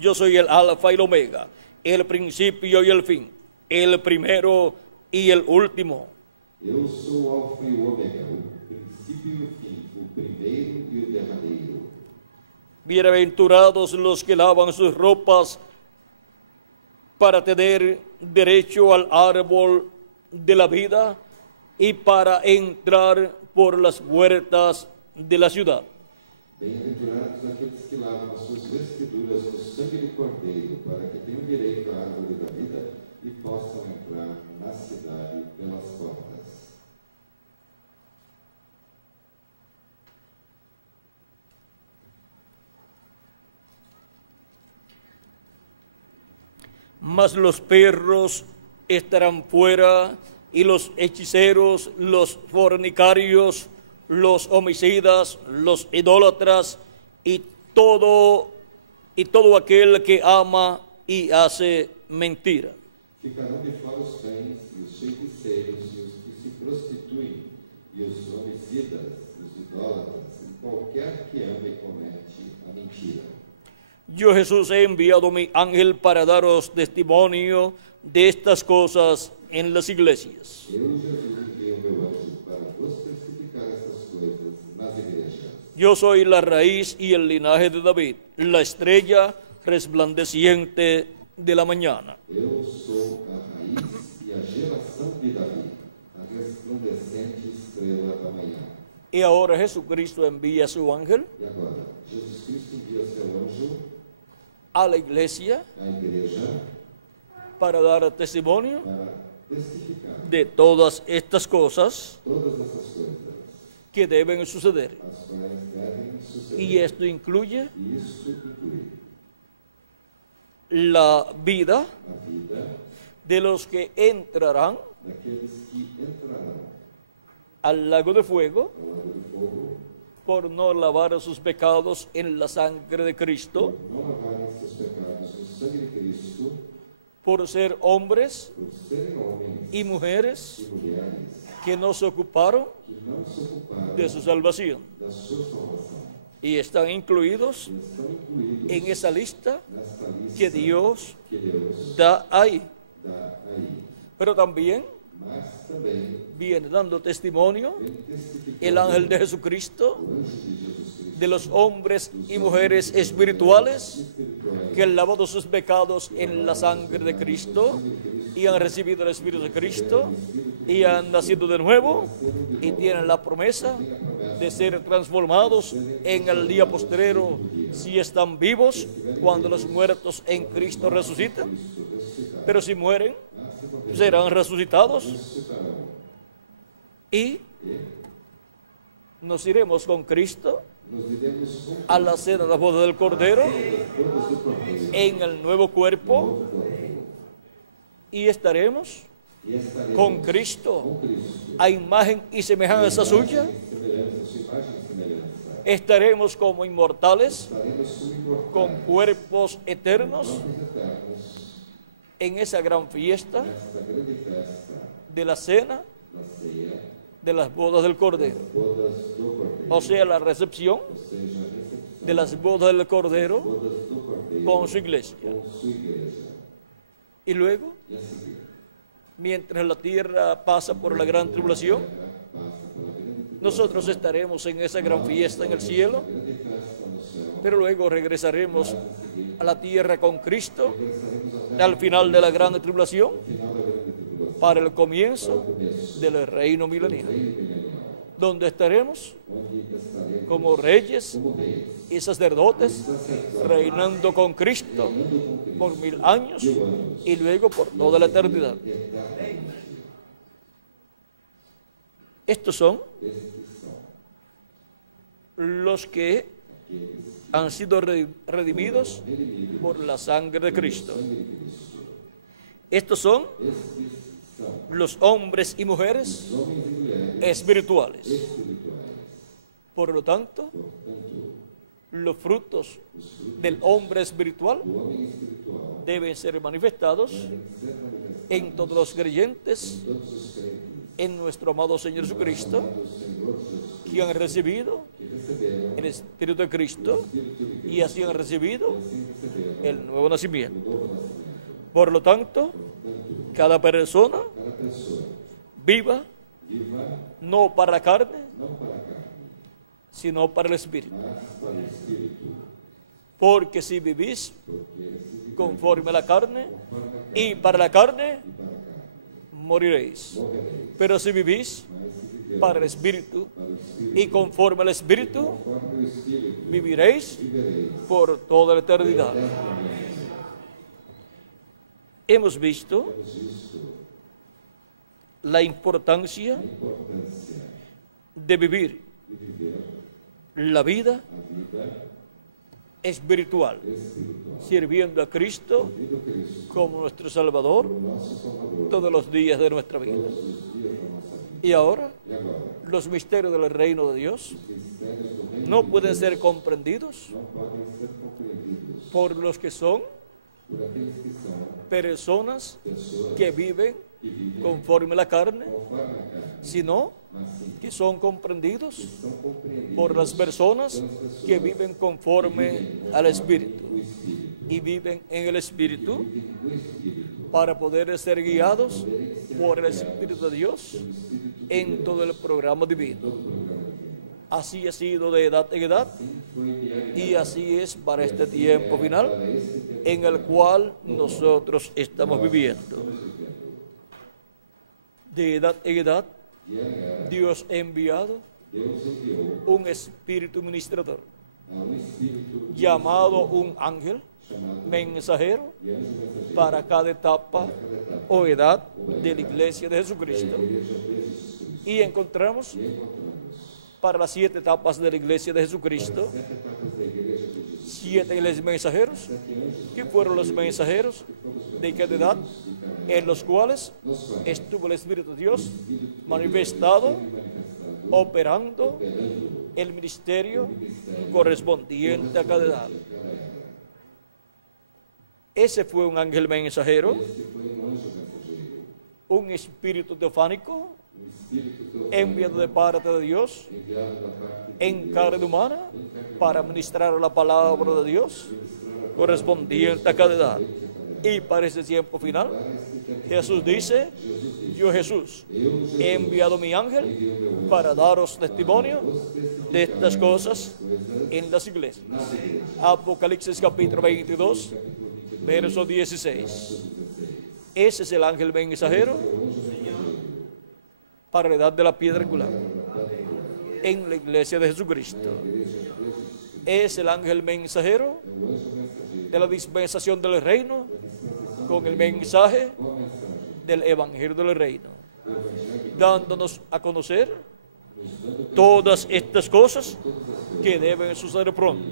yo soy el Alfa y el Omega, el principio y el fin, el primero y el último. Eu sou o Alfa e o Ômega, o princípio e o fim, o primeiro e o derradeiro. Bienaventurados los que lavan sus ropas para tener derecho al árbol de la vida y para entrar por las puertas de la ciudad. Bem-aventurados aqueles que lavam as suas vestiduras no sangue do Cordeiro, para que tenham direito à árvore da vida e possam entrar na cidade pelas portas. Mas los perros estarán fuera, y los hechiceros, los fornicarios, los homicidas, los idólatras y todo aquel que ama y hace mentira. Ficarão de fora os cães, e os feiticeiros, e os que se prostituem, e os homicidas, os idólatras, e qualquer que ama e comete a mentira. Yo, Jesús, he enviado mi ángel para daros testimonio de estas cosas en las iglesias. Eu, Jesus, envio o meu anjo para vos testificar estas coisas nas igrejas. Yo soy la raíz y el linaje de David, la estrella resplandeciente de la mañana. Eu sou a raiz e a geração de Davi, a resplandecente estrela da manhã. Y ahora Jesucristo envía a su ángel E agora, Jesus Cristo envia seu anjo a la iglesia à igreja para dar testimonio para testificar de todas estas cosas todas essas coisas, que deben suceder. as quais devem suceder. Y esto incluye E isso inclui la vida a vida de los que entrarán daqueles que entrarão al lago de fuego ao lago do fogo, por no lavar sus pecados en la sangre de Cristo, por não lavarem seus pecados no sangue de Cristo, por ser hombres por serem homens y mujeres e mulheres que no se ocuparon que não se ocuparam de su salvación da sua salvação. y están incluidos E estão incluídos en esa lista nesta lista que Dios que Deus da ahí. dá aí. Pero también Mas também viene dando testimonio vem testificando el ángel de Jesucristo o anjo de Jesus Cristo, de los hombres y mujeres espirituales espirituais, que han lavado sus pecados en la sangre de Cristo y han recibido el Espíritu de Cristo Espírito y han nacido de nuevo y tienen la promesa de ser transformados en el día postrero si están vivos cuando los muertos en Cristo resucitan. Pero si mueren, serán resucitados y nos iremos con Cristo a la cena de la boda del Cordero en el nuevo cuerpo y estaremos con Cristo a imagen y semejanza suya. Estaremos como inmortales con cuerpos eternos en esa gran fiesta de la cena de las bodas del Cordero, o sea, la recepción de las bodas del Cordero con su iglesia. Y luego, mientras la tierra pasa por la gran tribulación, nosotros estaremos en esa gran fiesta en el cielo, pero luego regresaremos a la tierra con Cristo al final de la gran tribulación para el comienzo del reino milenial, donde estaremos como reyes y sacerdotes reinando con Cristo por 1000 años y luego por toda la eternidad. Estos son los que han sido redimidos por la sangre de Cristo. Estos son los hombres y mujeres espirituales. Por lo tanto, los frutos del hombre espiritual deben ser manifestados en todos los creyentes en nuestro amado Señor Jesucristo, que han recibido el Espíritu de Cristo y así han recibido el nuevo nacimiento. Por lo tanto, cada persona viva no para la carne, sino para el Espíritu. Porque si vivís conforme a la carne y para la carne, moriréis. Pero si vivís para el Espíritu y conforme al Espíritu, viviréis por toda la eternidad. Hemos visto la importancia de vivir la vida espiritual, sirviendo a Cristo como nuestro Salvador todos los días de nuestra vida. Y ahora, los misterios del reino de Dios no pueden ser comprendidos por los que son personas que viven conforme a la carne, sino que son comprendidos por las personas que viven conforme al Espíritu y viven en el Espíritu para poder ser guiados por el Espíritu de Dios en todo el programa divino. Así ha sido de edad en edad y así es para este tiempo final en el cual nosotros estamos viviendo. De edad en edad, Dios ha enviado un espíritu ministrador llamado un ángel mensajero para cada etapa o edad de la iglesia de Jesucristo. Y encontramos para las 7 etapas de la iglesia de Jesucristo 7 mensajeros, que fueron los mensajeros de cada edad, en los cuales estuvo el Espíritu de Dios manifestado, operando el ministerio correspondiente a cada edad. Ese fue un ángel mensajero, un espíritu teofánico, enviado de parte de Dios en carne humana para ministrar la palabra de Dios correspondiente a cada edad. Y para ese tiempo final, Jesús dice: yo, Jesús, he enviado mi ángel para daros testimonio de estas cosas en las iglesias. Apocalipsis capítulo 22, verso 16. Ese es el ángel mensajero para la edad de la piedra angular en la iglesia de Jesucristo. Es el ángel mensajero de la dispensación del reino con el mensaje del evangelio del reino, dándonos a conocer todas estas cosas que deben suceder pronto,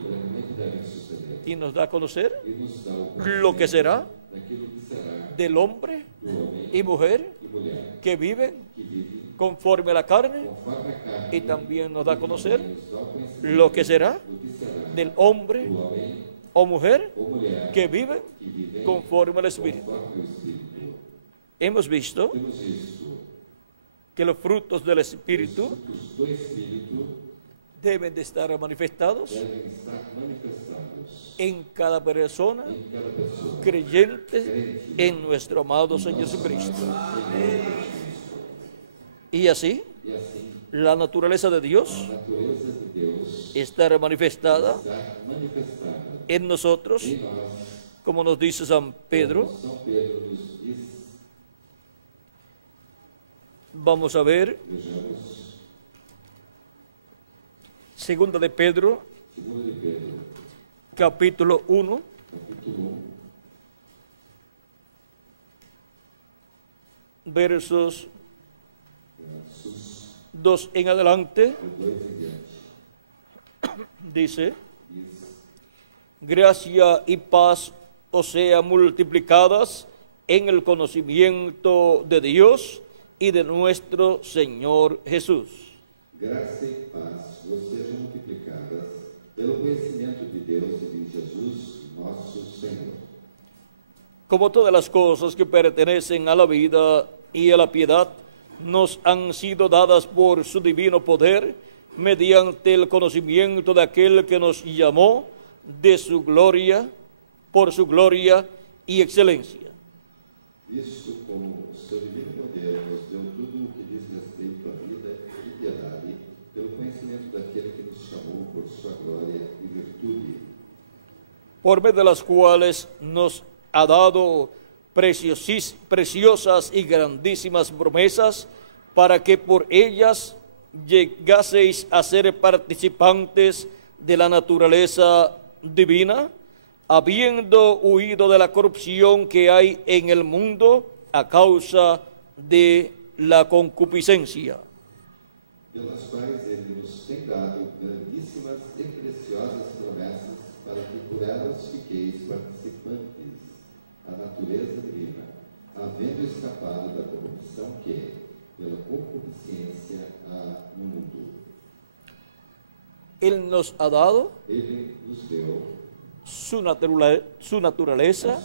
y nos da a conocer lo que será del hombre y mujer que viven conforme a la carne, y también nos da a conocer lo que será del hombre o mujer que viven conforme al Espíritu. Hemos visto que los frutos del Espíritu deben de estar manifestados en cada persona creyente en nuestro amado Señor Jesucristo. Y así, la naturaleza de Dios estará manifestada en nosotros, como nos dice San Pedro. Vamos a ver Segunda de Pedro, capítulo 1, versos 2 en adelante. Dice: gracia y paz os sean multiplicadas en el conocimiento de Dios y de nuestro Señor Jesús. Graça e paz vos sejam multiplicadas pelo conhecimento de Deus e de Jesus, nosso Senhor. Como todas las cosas que pertenecen a la vida y a la piedad nos han sido dadas por su divino poder, mediante el conocimiento de aquel que nos llamó de su gloria, por su gloria y excelencia. Visto como o seu divino poder nos deu tudo o que diz respeito à vida e piedade, pelo conhecimento daquele que nos chamou por sua glória e virtude. Por medio de las cuales nos ha dado preciosas y grandísimas promesas, para que por ellas llegaseis a ser participantes de la naturaleza divina, habiendo huido de la corrupción que hay en el mundo a causa de la concupiscencia. Pelas quais ele nos tem dado grandíssimas e preciosas promessas, para que por elas fiqueis participantes da natureza divina, havendo escapado da corrupção que, pela concupiscência, há no mundo. Él nos ha dado Ele nos deu su naturaleza sua natureza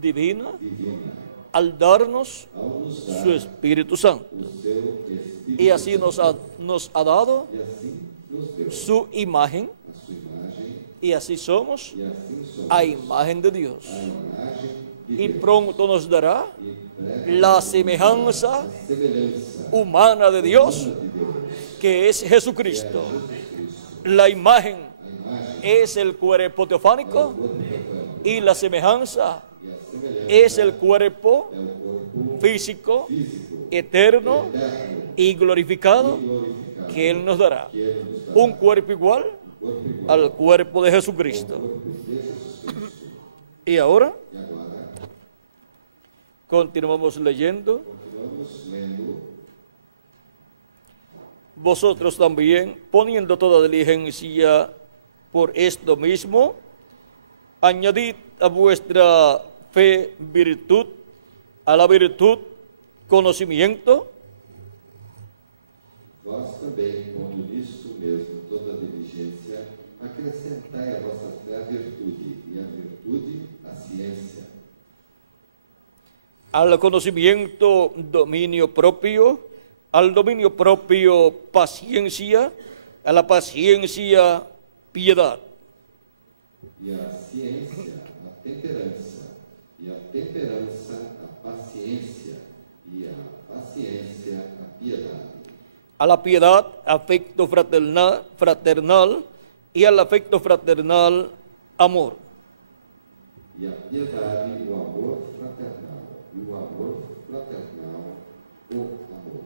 divina divina, al darnos ao nos dar su Espíritu Santo. o seu Espírito Y así Santo, nos ha dado e assim nos deu su imagen, a sua imagem, y así somos e assim somos a imagen de Dios. a imagem de Y Deus. pronto nos dará E breve la semejanza a semelhança humana de Dios, de Deus, que es Jesucristo. La imagen es el cuerpo teofánico y la semejanza es el cuerpo físico, eterno y glorificado que Él nos dará. Un cuerpo igual al cuerpo de Jesucristo. Y ahora e agora continuamos leyendo. continuamos lendo. Vosotros también, poniendo toda diligencia por esto mismo, añadid a vuestra fe virtud, a la virtud conocimiento, Vós também, pondo nisto mesmo toda a diligência, acrescentai a vossa fé a virtude, e a virtude a ciência. al conocimiento dominio propio, al dominio propio paciencia, a la paciencia piedad. E a ciência, a temperança, e a temperança, a paciência, e a paciência, a piedade. A la piedad, afecto fraternal, y al afecto fraternal, amor. E a piedade, o amor fraternal, e o amor fraternal, o amor.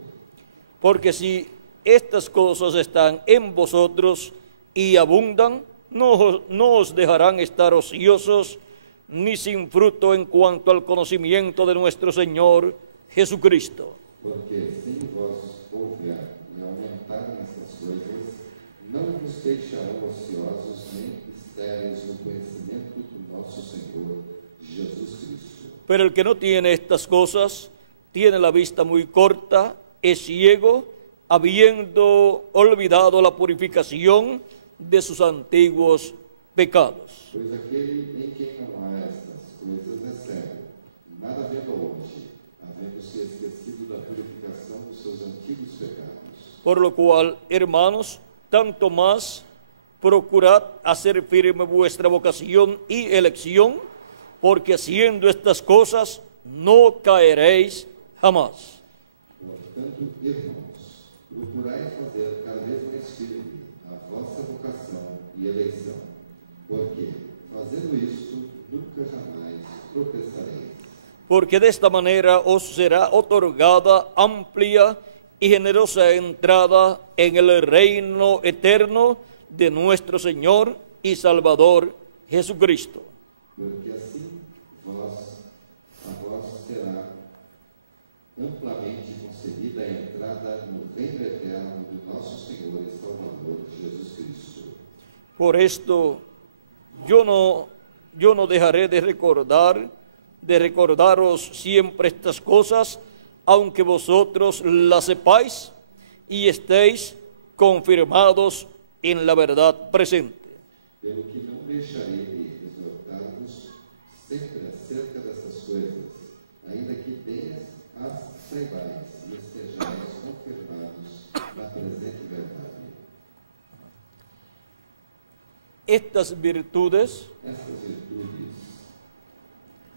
Porque si estas cosas están en vosotros y abundan, no os dejarán estar ociosos ni sin fruto en cuanto al conocimiento de nuestro Señor Jesucristo. Porque sem vós houver e aumentarem essas coisas, não vos deixarão ociosos nem estéreis no conhecimento do nosso Senhor Jesus Cristo. Pero el que no tiene estas cosas tiene la vista muy corta, es ciego, habiendo olvidado la purificación de sus antiguos pecados. Pois aquele em quem não há estas coisas é cego, nada vendo longe, havendo-se esquecido da purificação dos seus antigos pecados. Por lo cual, hermanos, tanto más procurad hacer firme vuestra vocación y elección, porque haciendo estas cosas no caeréis jamás. Portanto, irmãos, procurai fazer cada vez mais firme a vossa vocação e eleição, porque, fazendo isto, nunca jamais tropeçareis. Porque de esta manera os será otorgada amplia y generosa entrada en el reino eterno de nuestro Señor y Salvador Jesucristo. Porque assim a vós será amplamente concedida a entrada no reino eterno do nosso Senhor e Salvador Jesus Cristo. Por esto yo no dejaré de recordaros siempre estas cosas, aunque vosotros las sepáis y estéis confirmados en la verdad presente. Pelo que não deixarei de exortar-vos sempre acerca dessas coisas, ainda que bem as saibais e estejais confirmados na presente verdade. Estas virtudes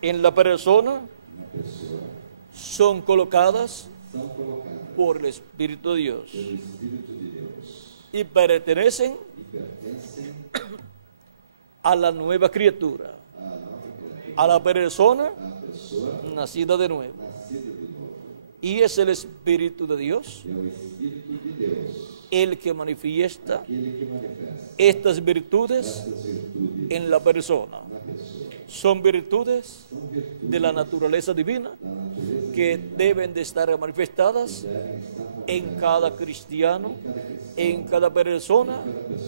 en la persona son colocadas por el Espíritu de Dios y pertenecen a la nueva criatura, a la persona nacida de nuevo. Y es el Espíritu de Dios el que manifiesta estas virtudes en la persona. Son virtudes de la naturaleza divina que deben de estar manifestadas en cada cristiano, en cada persona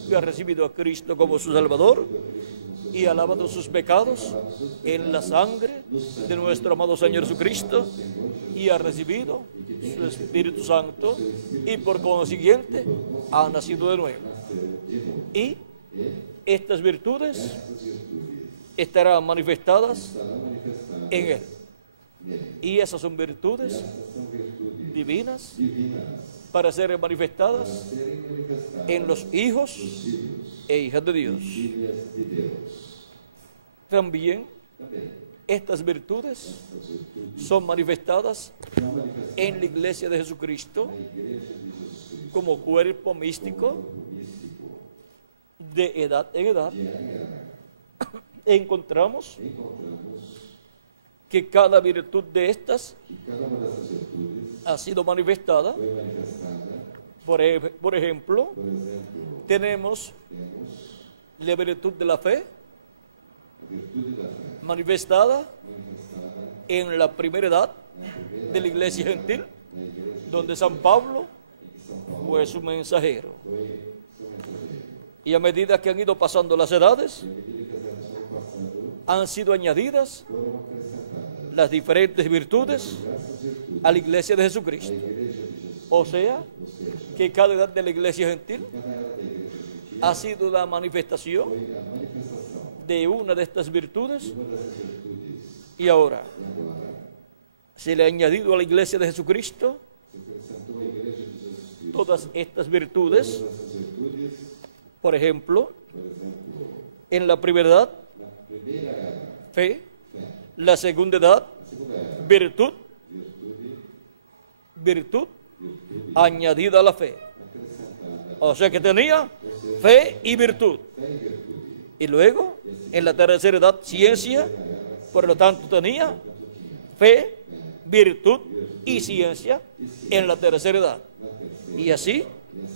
que ha recibido a Cristo como su Salvador y ha lavado sus pecados en la sangre de nuestro amado Señor Jesucristo y ha recibido su Espíritu Santo y por consiguiente ha nacido de nuevo. Y estas virtudes estarán manifestadas en Él. Y esas son virtudes divinas para ser manifestadas en los hijos e hijas de Dios. También estas virtudes son manifestadas en la iglesia de Jesucristo como cuerpo místico de edad en edad. Encontramos que cada virtud de estas ha sido manifestada. Por ejemplo, tenemos la virtud de la fe manifestada en la primera edad de la iglesia gentil, donde San Pablo fue su mensajero. Y a medida que han ido pasando las edades, han sido añadidas las diferentes virtudes a la iglesia de Jesucristo. O sea, que cada edad de la iglesia gentil ha sido la manifestación de una de estas virtudes y ahora se le ha añadido a la iglesia de Jesucristo todas estas virtudes. Por ejemplo, en la primera edad, fe; la segunda edad, virtud añadida a la fe. O sea que tenía fe y virtud. Y luego, en la tercera edad, ciencia; por lo tanto tenía fe, virtud y ciencia en la tercera edad. Y así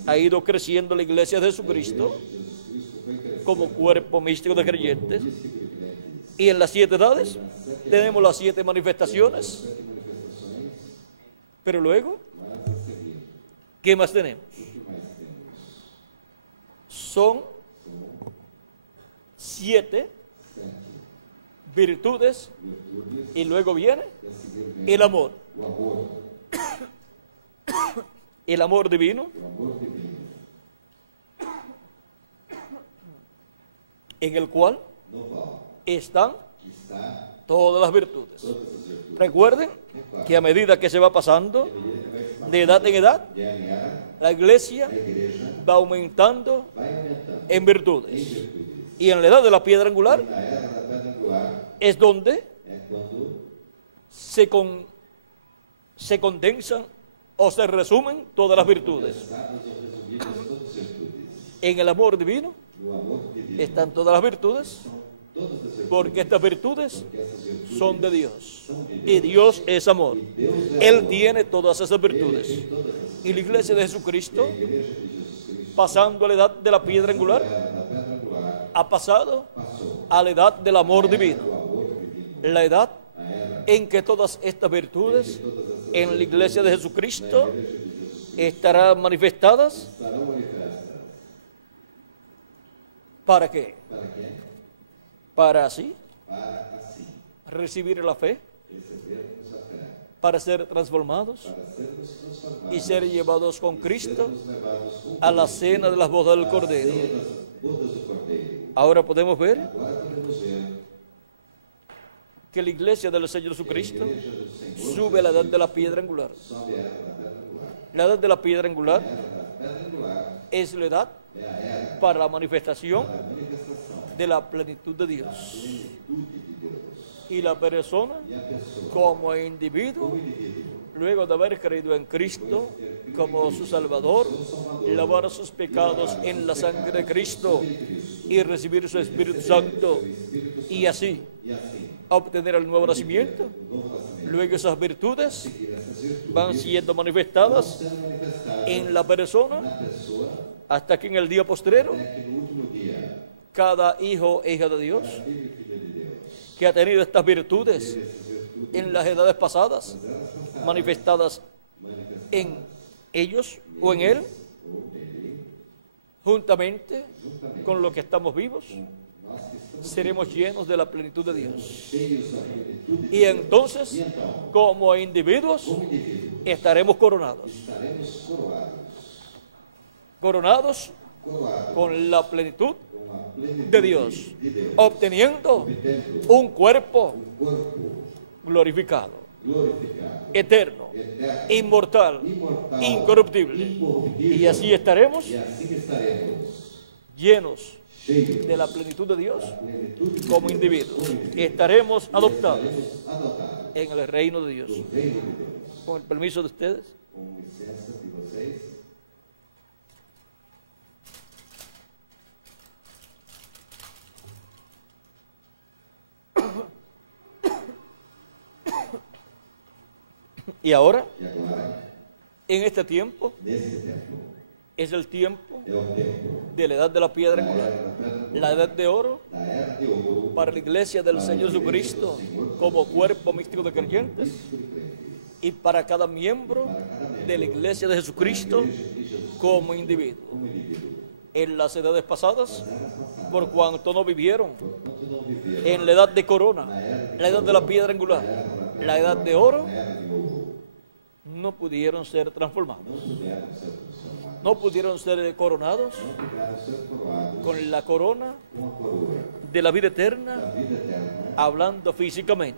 ha ido creciendo la iglesia de Jesucristo como cuerpo místico de creyentes. Y en las 7 edades tenemos las 7 manifestaciones. Pero luego, ¿qué más tenemos? Son 7 virtudes y luego viene el amor. El amor divino, en el cual están todas las virtudes. Recuerden que a medida que se va pasando de edad en edad, la iglesia va aumentando en virtudes. Y en la edad de la piedra angular es donde se condensan o se resumen todas las virtudes. En el amor divino están todas las virtudes, porque estas virtudes son de Dios. Y Dios es amor. Él tiene todas esas virtudes. Y la iglesia de Jesucristo, pasando a la edad de la piedra angular, ha pasado a la edad del amor divino. La edad en que todas estas virtudes en la iglesia de Jesucristo estarán manifestadas. ¿Para qué? Para así recibir la fe, para ser transformados y ser llevados con Cristo a la cena de las bodas del Cordero. Ahora podemos ver que la iglesia del Señor Jesucristo sube a la edad de la piedra angular. La edad de la piedra angular es la edad para la manifestación de la plenitud de Dios. Y la persona, como individuo, luego de haber creído en Cristo como su Salvador, lavar sus pecados en la sangre de Cristo y recibir su Espíritu Santo, y así obtener el nuevo nacimiento, luego esas virtudes van siendo manifestadas en la persona hasta que en el día postrero cada hijo e hija de Dios que ha tenido estas virtudes en las edades pasadas manifestadas en ellos o en él, juntamente con los que estamos vivos, seremos llenos de la plenitud de Dios. Y entonces, como individuos, estaremos coronados. Coronados con la plenitud de Dios, obteniendo un cuerpo glorificado, eterno, inmortal, incorruptible. Y así estaremos llenos de la plenitud de Dios como individuos. Estaremos adoptados en el reino de Dios. Con el permiso de ustedes. Y ahora, en este tiempo, es el tiempo de la edad de la piedra angular, la edad de oro para la iglesia del Señor Jesucristo como cuerpo místico de creyentes, y para cada miembro de la iglesia de Jesucristo como individuo. En las edades pasadas, por cuanto no vivieron en la edad de corona, la edad de la piedra angular, la edad de oro, no pudieron ser transformados, no pudieron ser coronados con la corona de la vida eterna, hablando físicamente,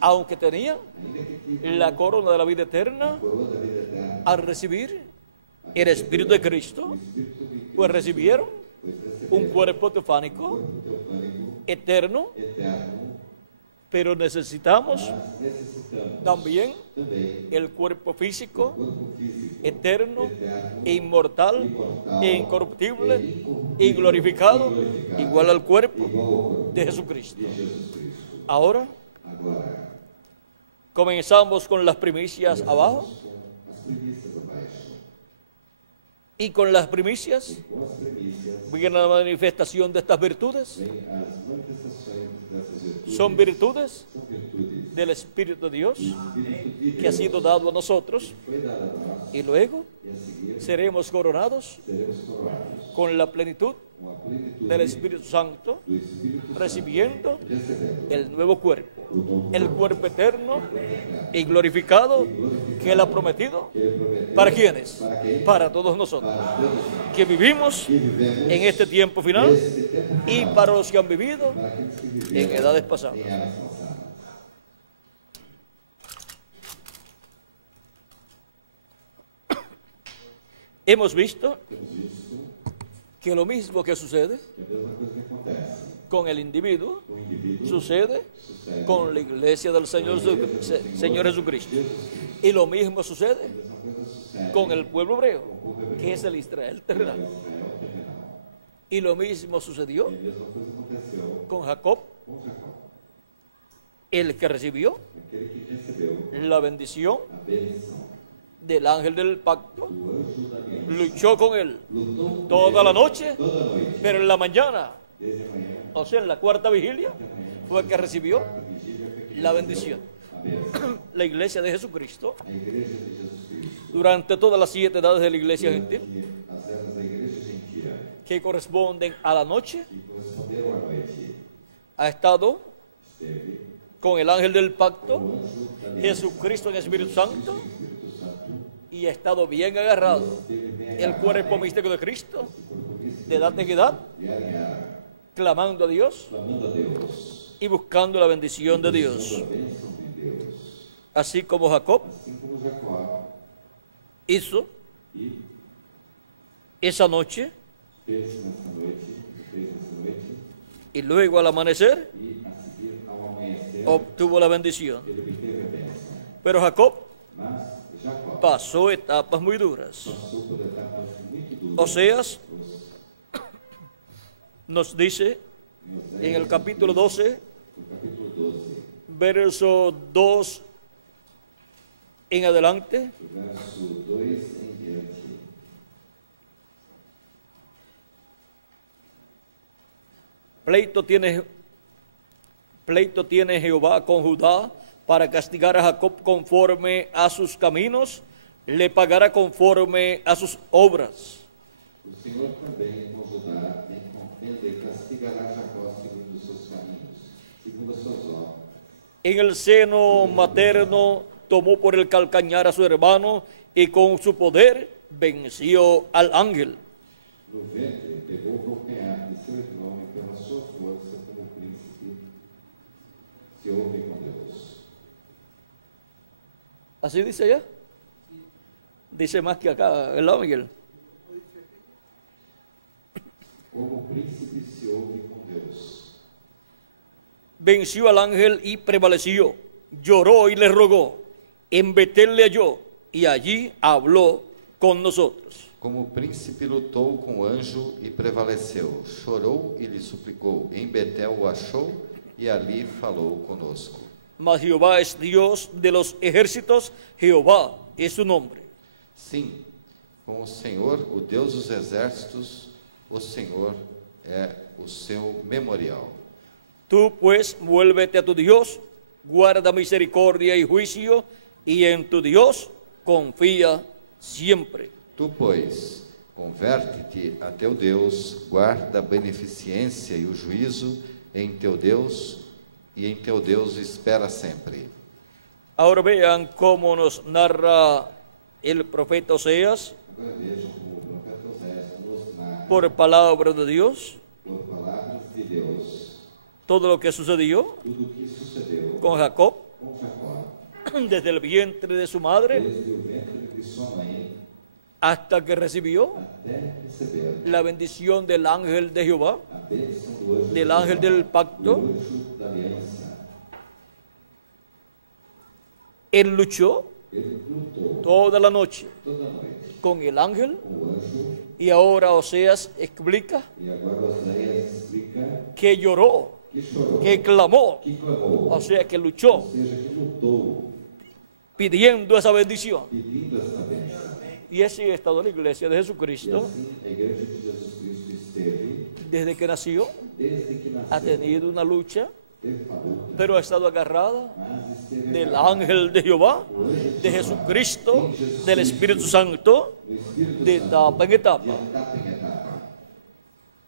aunque tenían la corona de la vida eterna al recibir el Espíritu de Cristo, pues recibieron un cuerpo teofánico eterno, pero necesitamos también el cuerpo físico eterno, inmortal, incorruptible y glorificado, igual al cuerpo de Jesucristo. Ahora comenzamos con las primicias abajo. Y con las primicias E com as primícias viene la manifestación de estas virtudes. vem as manifestações dessas virtudes. Son virtudes São virtudes del Espíritu de Dios do Espírito de que ha Deus sido dado a nosotros. que foi dado a nós, Y luego e a seguir seremos coronados seremos coroados con la plenitud com a plenitude del Espíritu Santo, do Espírito recibiendo Santo, recebendo el nuevo cuerpo, o novo el cuerpo eterno y glorificado que Él ha prometido. que Ele prometeu. ¿Para quiénes? Para quem? Para todos nosotros, Para todos nós que vivimos que vivemos en este tiempo final nesse tempo y final, para los que han vivido para aqueles que en viveram edades pasadas. em eras passadas. Hemos visto Temos visto que lo mismo que sucede que a mesma coisa que acontece con el individuo com o indivíduo sucede sucede con la iglesia del Señor Jesucristo. Y lo mismo sucede a mesma coisa sucede con el pueblo hebreo, com o povo hebreu, que es el Israel com terrenal. Israel terrenal. Y lo mismo sucedió E a mesma coisa aconteceu con Jacob, com Jacó, el que recibió aquele que recebeu la bendición a bendição del ángel del pacto, do anjo da aliança, luchó con él lutou com toda ele la noche, toda noite, pero en la mañana, desde amanhã o sea, en la cuarta vigilia, fue que recibió a vigília foi que la recebeu bendición. a bênção. La iglesia de Jesucristo, A igreja de Jesus Cristo, durante todas las 7 edades de la iglesia gentil, durante as eras da igreja gentia, que corresponden a la noche, que corresponderam à noite, ha estado esteve con el ángel del o pacto, anjo da aliança, Jesucristo en el Espíritu Santo, Espírito Santo, y ha estado bien agarrado esteve bem el agarrado, cuerpo místico de Cristo, corpo místico de edad en edad, de área em área, clamando a Dios clamando a Deus, y buscando la bendición de Dios. buscando a bênção de Deus, Así como Jacob assim como Jacó hizo e esa noche fez nessa noite, y luego al amanecer e a seguir ao amanhecer, obtuvo la bendición. ele obteve a bênção. Pero Jacob Mas Jacó pasó etapas muy duras. passou por etapas muito duras. Oseas nos dice en el capítulo 12, No capítulo 12, verso 2 en adelante, verso 2 em diante, pleito tiene Jehová con Judá para castigar a Jacob conforme a sus caminos, le pagará conforme a sus obras. o Senhor também com Judá tem contenda e castigará Jacó segundo os seus caminhos, segundo as suas obras. En el seno materno tomó por el calcañar a su hermano y con su poder venció al ángel. No ventre pegou o calcanhar de seu irmão e pela sua força como príncipe se ouve com Deus. ¿Así dice allá? Dice más que acá, ¿verdad, Miguel? Como príncipe se ouve com Deus. Venció al ángel y prevaleció, lloró y le rogó, en Betel le halló y allí habló con nosotros. Como príncipe lutou com o anjo e prevaleceu, chorou e lhe suplicou, em Betel o achou e ali falou conosco. Mas Jehová es Dios de los ejércitos, Jehová es su nombre. Sim, com o Senhor, o Deus dos exércitos, o Senhor é o seu memorial. Tú pues vuélvete a tu Dios, guarda misericordia y juicio, y en tu Dios confía siempre. Tu, pois, converte-te a teu Deus, guarda a beneficência e o juízo em teu Deus, e em teu Deus espera sempre. Ahora vean cómo nos narra el profeta Oseas, Agora vejam como o profeta Oséias nos narra, por palabra de Dios, por palavras de Deus, todo lo que sucedió tudo o que sucedeu con Jacob, com Jacó, desde el vientre de su madre desde o ventre de sua mãe hasta que recibió até receber la bendición del ángel de Jehová, a bênção do anjo del de ángel Jeová, del do pacto. anjo da aliança. Él luchó Ele lutou toda la noche toda noite con el ángel, com o anjo, y ahora Oseas explica e agora Oséias explica que lloró, que chorou, que clamó, que clamou, o sea que luchó ou seja, que lutou, pidiendo esa bendición. pedindo essa bênção. Y así ha estado la iglesia de E Jesucristo assim a igreja de Jesus Cristo esteve, desde que nació. desde que Ha nasceu, tenido una lucha, teve uma luta, pero ha estado agarrada mas esteve del agarrada ángel de Jehová, de Jesucristo, del Espíritu Santo, no Espírito de Santo, etapa en de etapa. etapa em etapa.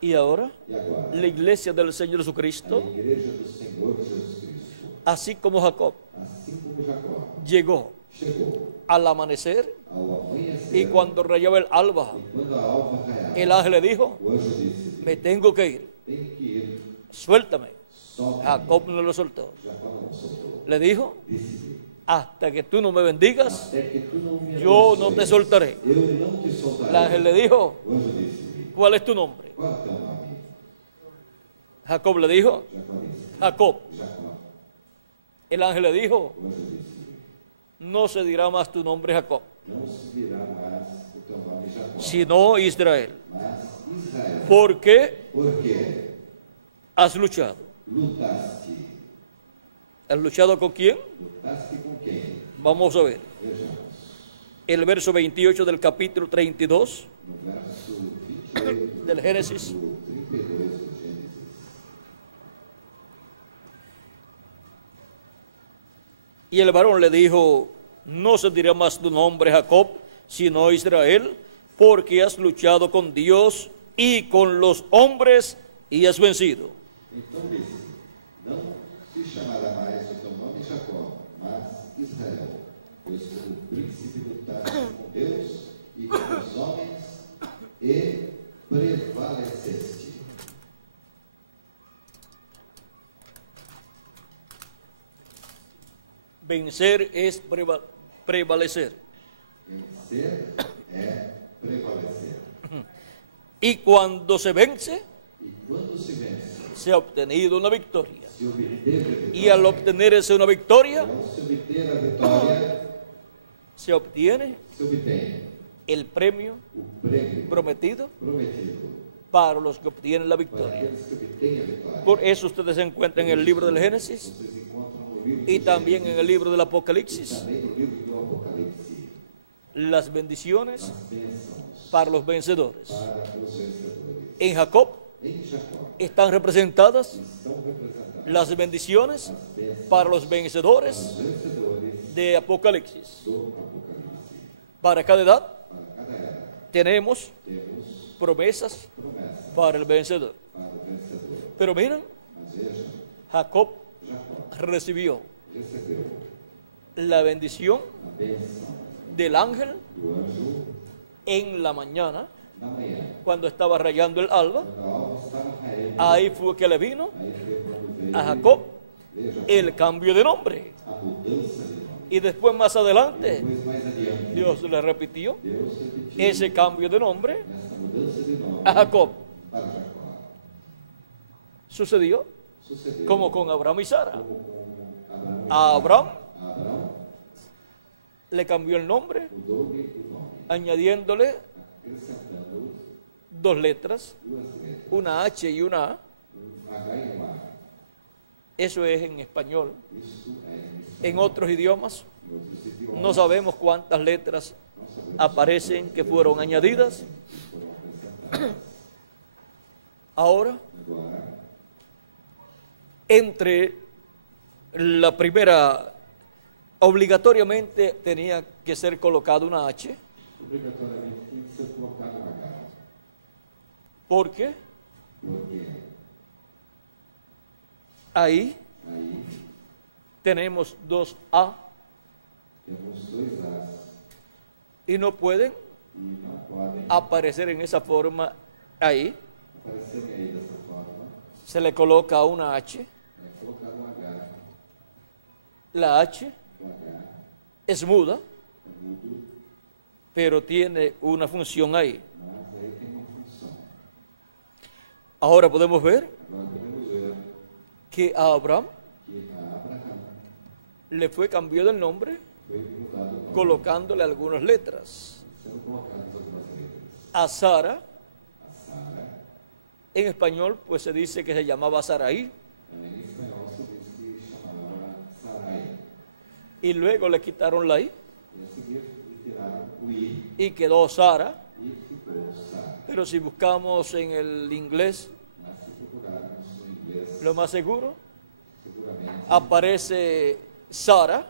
Y ahora, E agora, la iglesia del Señor a Jesucristo, igreja do Senhor Jesus Cristo, así como Jacob, assim como Jacó, llegó chegou al amanecer ao amanhecer, y cuando rayaba el alba, e quando a alva raiava, el ángel le dijo, o anjo disse: me tengo que ir, tem que ir, suéltame. solte. Jacob no lo soltó. Jacó não soltou. Le dijo, Disse-lhe: hasta que tú no me bendigas, até que tu não me yo no te abençoes, soltaré. eu não te soltarei. El ángel le dijo, O anjo disse-lhe: ¿cuál es tu nombre? qual é o teu nome? Jacob le dijo, Jacó disse: Jacob. Jacó. El ángel le dijo, O anjo disse-lhe: no se dirá más tu nombre Jacob, não se dirá mais o teu nome Jacó, sino Israel, mas Israel. porque Porque has luchado. lutaste. ¿Has luchado con quién? Lutaste com quem? Vamos a ver. Vejamos. El verso 28 del capítulo 32 No verso 28 del Génesis. do 32 do Gênesis. Y el varón le dijo, no se dirá más tu nombre Jacob, sino Israel, porque has luchado con Dios y con los hombres y has vencido. Então disse: não se chamará mais o teu nome Jacó, mas Israel, pois como príncipe lutaste com Deus e com os homens e prevaleceste. Vencer es prevalecer. Vencer é prevalecer. Y cuando se vence, E quando se vence, se ha obtenido una victoria. se obteve a Y al vitória. obtenerse una victoria, Ao se obter a vitória, se obtiene se obtém el premio o prêmio prometido prometido para los que obtienen la para victoria. aqueles que obtêm a vitória. Por eso ustedes se encuentran en el libro del Génesis Vocês encontram no livro y de también en Gênesis, el libro del Apocalipsis também no livro do Apocalipse, las bendiciones as bênçãos para los vencedores. para os vencedores. En Jacob Em Jacó están representadas estão representadas las bendiciones as bênçãos para los vencedores dos vencedores de Apocalipsis. do Apocalipse. Para cada edad Para cada era tenemos temos promesas promessas para el vencedor. para o vencedor. Pero miren, Mas vejam, Jacob Jacó recibió recebeu la bendición a bênção del ángel do anjo en la mañana, na manhã. cuando estaba rayando el alba. Quando a alva estava raiando, Ahí fue que le vino aí foi quando veio a Jacob veja, el cambio de nombre. a mudança de nome. Y después más adelante, Depois, mais adiante, Dios le repitió Deus repetiu ese cambio de nombre essa mudança de nome a Jacob. para Jacó. Sucedió Sucedeu como con Abraham y Sara. como com Abraão. A Abraham A Abraão le cambió el nombre, mudou-lhe o nome, añadiéndole acrescentando 2 letras, duas letras, una H y una A. H e um A. Eso es en español. Isto En otros idiomas em outros idiomas. no sabemos cuántas letras aparecen que fueron añadidas. Foram acrescentadas. Ahora, Agora, entre la primera, obligatoriamente tenía que ser colocada una H, obrigatoriamente tem que ser colocado um H, porque porque ahí aí tenemos 2 A temos dois As y no pueden e não podem aparecer en esa forma ahí. aparecerem aí dessa forma. Se le coloca una H. É colocar um H, La H o H es muda, é mudo, pero tiene una función ahí. mas aí tem uma função. Ahora podemos ver Agora podemos ver que a Abraham que a Abraão le fue cambiado el nombre foi mudado o nome, colocándole algunas letras. sendo colocadas algumas letras. A Sara, A Sara, en español, pues se dice que se llamaba Saraí, em espanhol se diz que chamava Sarai. y luego le quitaron la I E a seguir lhe tiraram o I y quedó Sara. Pero si buscamos en el inglés, lo más seguro, aparece Sara,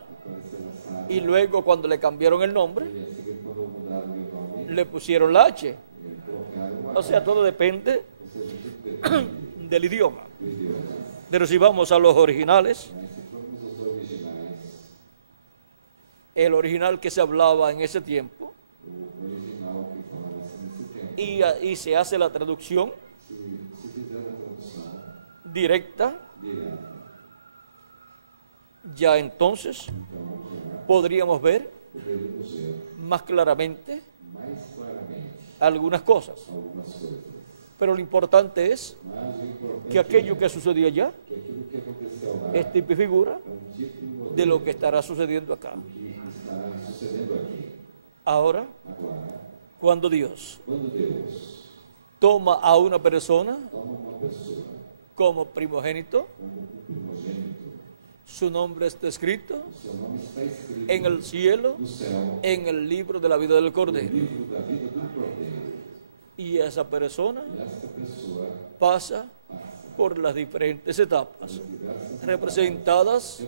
y luego cuando le cambiaron el nombre, le pusieron la H. O sea, todo depende del idioma. Pero si vamos a los originales, el original que se hablaba en ese tiempo, y se hace la traducción directa, ya entonces podríamos ver más claramente algunas cosas. Pero lo importante es que aquello que sucedió allá es tipo y figura de lo que estará sucediendo acá. Ahora, cuando Dios toma a una persona como primogénito, su nombre está escrito en el cielo, en el libro de la vida del Cordero. Y esa persona pasa por las diferentes etapas representadas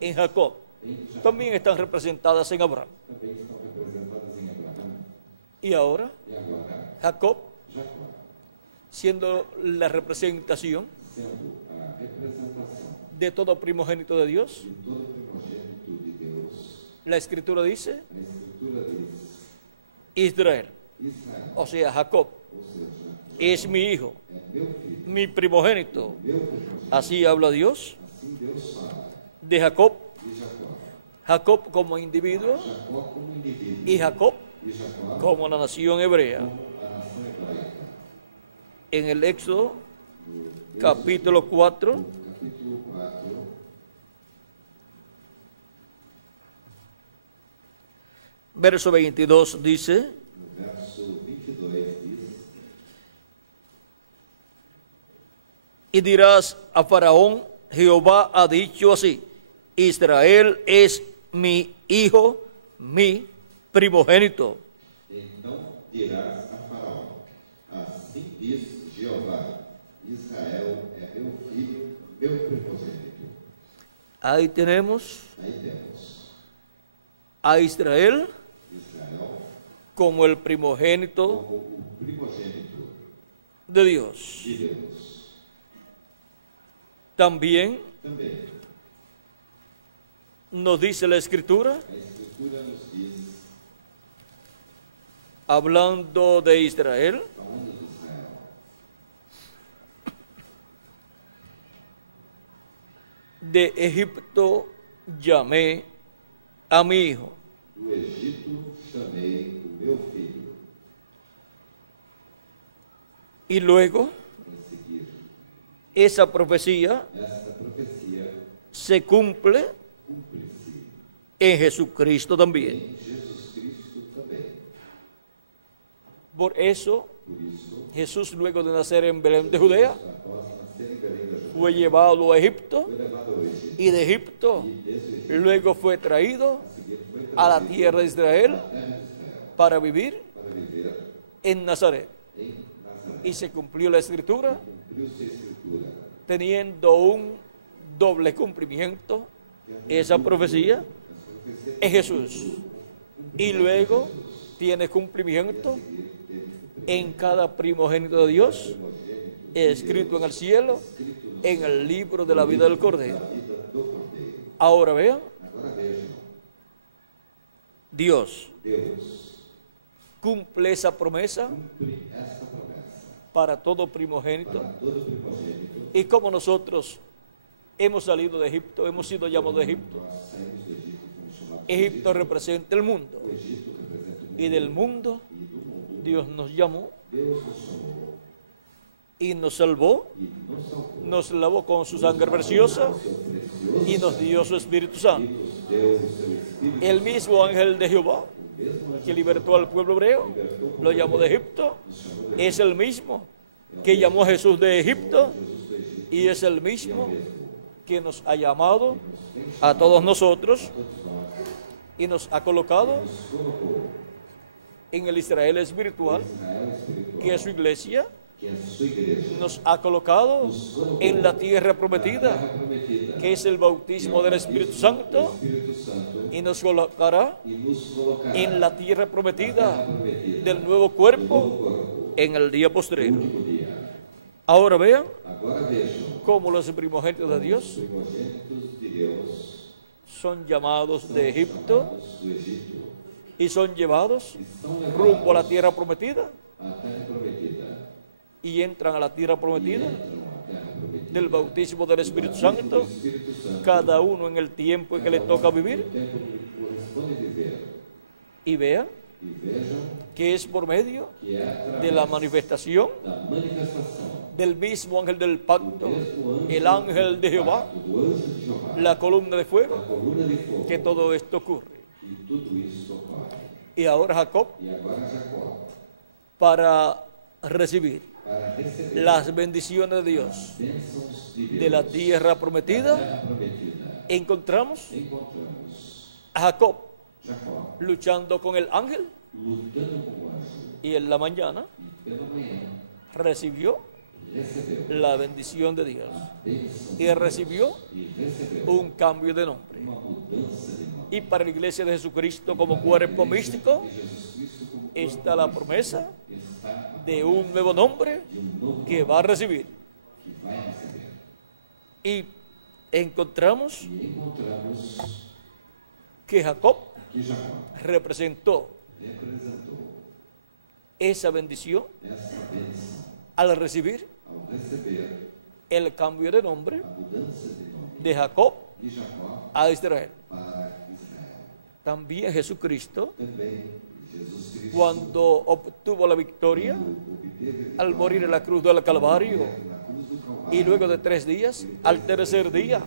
en Jacob. También están representadas en Abraham. Y ahora, Jacob, siendo la representación de todo primogénito de Dios, la Escritura dice Israel, o sea, Jacob, es mi hijo, mi primogénito. Así habla Dios de Jacob, Jacob como individuo y Jacob como la nación hebrea. En el Éxodo, capítulo 4, verso 22 dice: y dirás a Faraón, Jehová ha dicho así, Israel es mi hijo, mi primogénito. Então dirás a Faraó, assim diz Jeová, Israel é meu filho, meu primogênito. Ahí tenemos a Israel como el primogénito de Dios. También nos dice la Escritura, hablando de Israel, de Egipto llamé a mi hijo. Do Egito chamei o meu filho. Y luego, esa profecía se cumple en Jesucristo también. Por eso, Jesús, luego de nacer en Belén de Judea, fue llevado a Egipto, y de Egipto luego fue traído a la tierra de Israel para vivir en Nazaret. Y se cumplió la Escritura, teniendo un doble cumplimiento, esa profecía en Jesús. Y luego tiene cumplimiento en cada primogénito de Dios, escrito en el cielo, en el libro de la vida del Cordero. Ahora vean, Dios cumple esa promesa para todo primogénito. Y como nosotros hemos salido de Egipto, hemos sido llamados de Egipto, Egipto representa el mundo, y del mundo Dios nos llamó y nos salvó, nos lavó con su sangre preciosa y nos dio su Espíritu Santo. El mismo ángel de Jehová que libertó al pueblo hebreo, lo llamó de Egipto, es el mismo que llamó a Jesús de Egipto, y es el mismo que nos ha llamado a todos nosotros y nos ha colocado en el Israel espiritual, que es su iglesia, que a sua igreja nos ha colocado en la tierra prometida, prometida, que es el bautismo del Espíritu Santo, Espírito Santo, y nos colocará e nos colocará en la tierra prometida prometida, del nuevo cuerpo corpo, en el día postrero. último día. Ahora vean Agora vejam, cómo los primogénitos de Dios primogênitos de Deus son llamados de Egipto chamados do Egito y son llevados e são rumbo a la levados tierra prometida à terra prometida, y entran a la tierra prometida entram à terra prometida, del bautismo del Espíritu Santo, Espírito Santo, cada uno en el tiempo en que le toca o vivir. tempo que corresponde viver, Y vean e vejam que es por medio que é através de la manifestación da manifestação del mismo ángel del pacto, mesmo el ángel de Jehová, do anjo de Jeová, la columna de fuego, da coluna de fogo, que todo esto ocurre. e tudo isso ocorre. Y ahora Jacob, E agora Jacó, para recibir para receber las bendiciones de Dios bênçãos de Deus, de la tierra da prometida, terra prometida, encontramos encontramos a Jacob Jacó luchando con el ángel, lutando com o anjo, y en la mañana e pela manhã recibió recebeu la bendición de Dios a bênção y recibió e recebeu un cambio de nombre. uma mudança de nome. Y para la iglesia de Jesucristo como cuerpo místico De Jesus Cristo como está la promesa está de un nuevo nombre de novo que va a recibir. que vai receber. Y encontramos E encontramos que Jacob que Jacó representó representou esa bendición essa bênção al recibir ao receber el cambio de nombre a mudança de nome de Jacob de Jacó a Israel. para Israel. También Jesucristo, Também Jesus Cristo, cuando obtuvo la victoria obteve al morir en la cruz del Calvario, na cruz do Calvário, y luego de 3 días, al tercer día,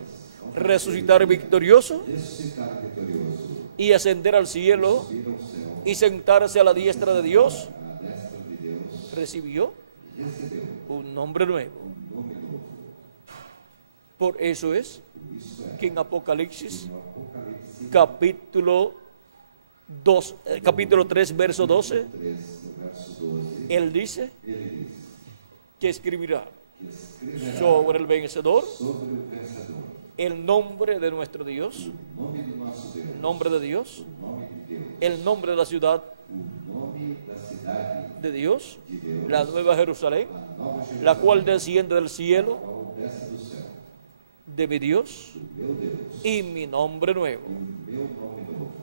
resucitar victorioso ressuscitar vitorioso, y ascender al cielo ir ao céu, y sentarse a la diestra de Dios, à destra de Deus, recibió recebeu un nombre nuevo. nome novo. Por eso es Por isso é, que en Apocalipsis no Apocalipse capítulo 3, verso 12, 3, no verso 12, él dice ele diz que escribirá que escreverá sobre el vencedor sobre o vencedor el nombre de nuestro Dios, o nome do nosso Deus, el nombre de Dios, o nome de Deus, el nombre de la ciudad o nome da cidade de Dios, de Deus, la nueva Jerusalén, a nova Jerusalém, la cual desciende del cielo qual desce do céu, de mi Dios do meu Deus, y mi nombre nuevo. o meu nome novo.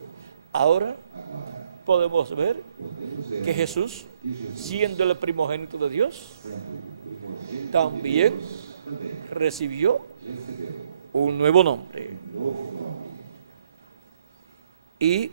Ahora Agora, podemos ver podemos ver que Jesús, que Jesus, siendo el primogénito de Dios, sendo o primogênito también de Deus, também recibió recebeu un nuevo nombre. novo nome. Y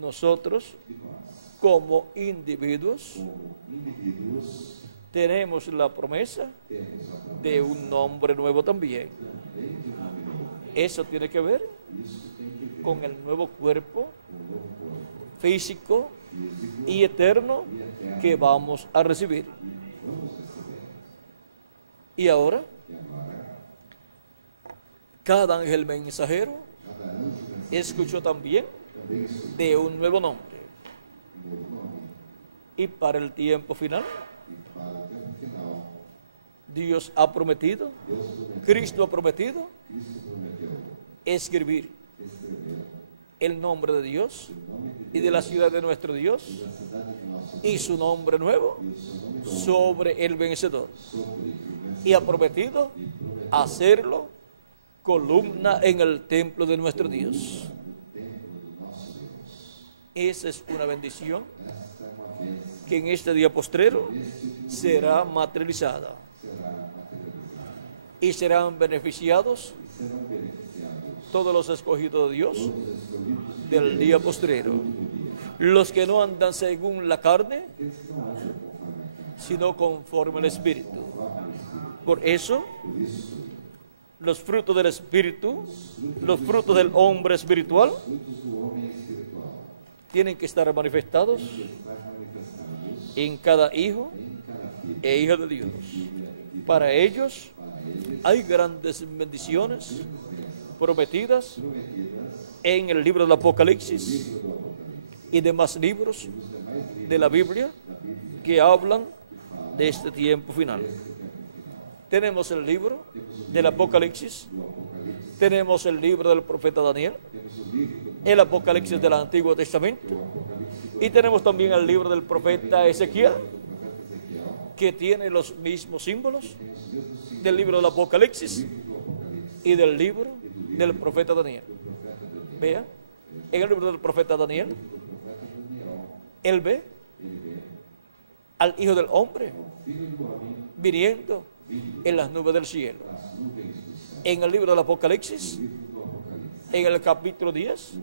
nosotros, E nós, como individuos, como indivíduos, tenemos la promesa temos a promessa de un nombre nuevo también. também de um nome novo. Eso tiene que ver Isso tem que ver con el nuevo cuerpo com o novo corpo físico físico y eterno e eterno que vamos a recibir. que vamos receber. Y ahora, E agora, cada ángel mensajero cada anjo recebe escuchó también também escuta de un nuevo nombre. um novo nome. Y para el tiempo final, E para o tempo final, Dios ha prometido, Deus prometeu, Cristo ha prometido Cristo prometeu escribir escrever el nombre de Dios o nome de y de la ciudad de nuestro Dios Deus da cidade de nosso y su nombre nuevo e o seu nome novo sobre el vencedor. sobre o vencedor Y ha prometido e prometeu hacerlo columna en el templo de nuestro Dios. no templo do nosso Deus. Esa es una bendición Esta é uma bênção que en este día postrero que será materializada será materializada y serán beneficiados e serão beneficiados todos los escogidos de Dios os escolhidos del día postrero, los que no andan según la carne, eles que não andam conforme a carne, sino conforme al Espíritu. conforme ao Espírito. Por eso, Por isso, los frutos del Espíritu, los frutos del hombre espiritual, os frutos do homem espiritual tienen que estar manifestados que estão manifestados en cada hijo em cada filho e hija de Dios. e Para ellos para eles hay grandes bendiciones prometidas prometidas en el libro del Apocalipsis livro do Apocalipse. y demás libros de la Biblia que hablan de este tiempo final. Tenemos el libro del Apocalipsis, tenemos el libro del profeta Daniel, el Apocalipsis del Antiguo Testamento, y tenemos también el libro del profeta Ezequiel, que tiene los mismos símbolos del libro del Apocalipsis y del libro del profeta Daniel. Vean, en el libro del profeta Daniel, él ve al Hijo del Hombre viniendo en las nubes del cielo. En el libro del Apocalipsis, en el capítulo 10,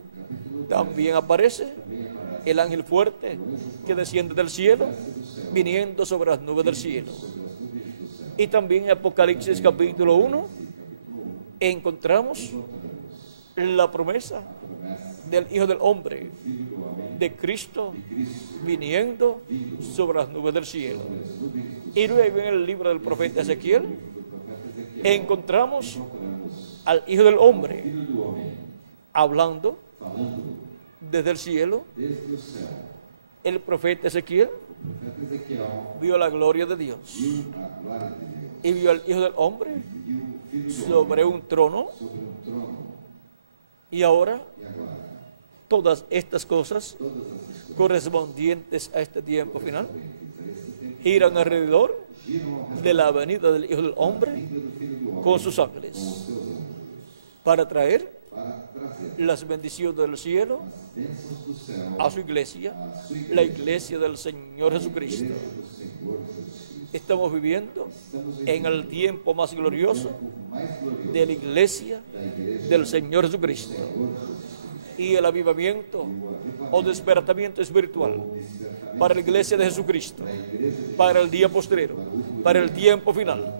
también aparece el ángel fuerte que desciende del cielo, viniendo sobre las nubes del cielo. Y también en Apocalipsis capítulo 1 encontramos la promesa del Hijo del Hombre, de Cristo, viniendo sobre las nubes del cielo. Y luego en el libro del profeta Ezequiel encontramos al Hijo del Hombre hablando desde el cielo. El profeta Ezequiel vio la gloria de Dios y vio al Hijo del Hombre sobre un trono. Y ahora todas estas cosas correspondientes a este tiempo final giran alrededor de la venida del Hijo del Hombre con sus ángeles para traer las bendiciones del cielo a su iglesia, la iglesia del Señor Jesucristo. Estamos viviendo en el tiempo más glorioso de la iglesia del Señor Jesucristo. Y el avivamiento o despertamiento espiritual para la iglesia de Jesucristo, para el día postrero, para el tiempo final,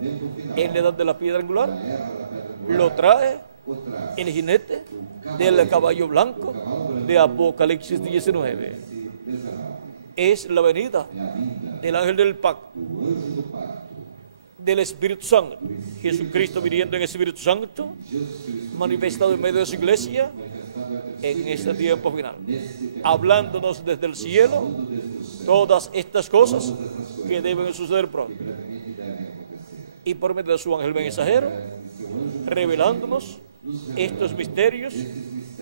en la edad de la piedra angular, lo trae el jinete del caballo blanco de Apocalipsis 19. Es la venida del ángel del pacto, del Espíritu Santo, Jesucristo viniendo en el Espíritu Santo, manifestado en medio de su iglesia en este tiempo final, hablándonos desde el cielo todas estas cosas que deben suceder pronto, y por medio de su ángel mensajero revelándonos estos misterios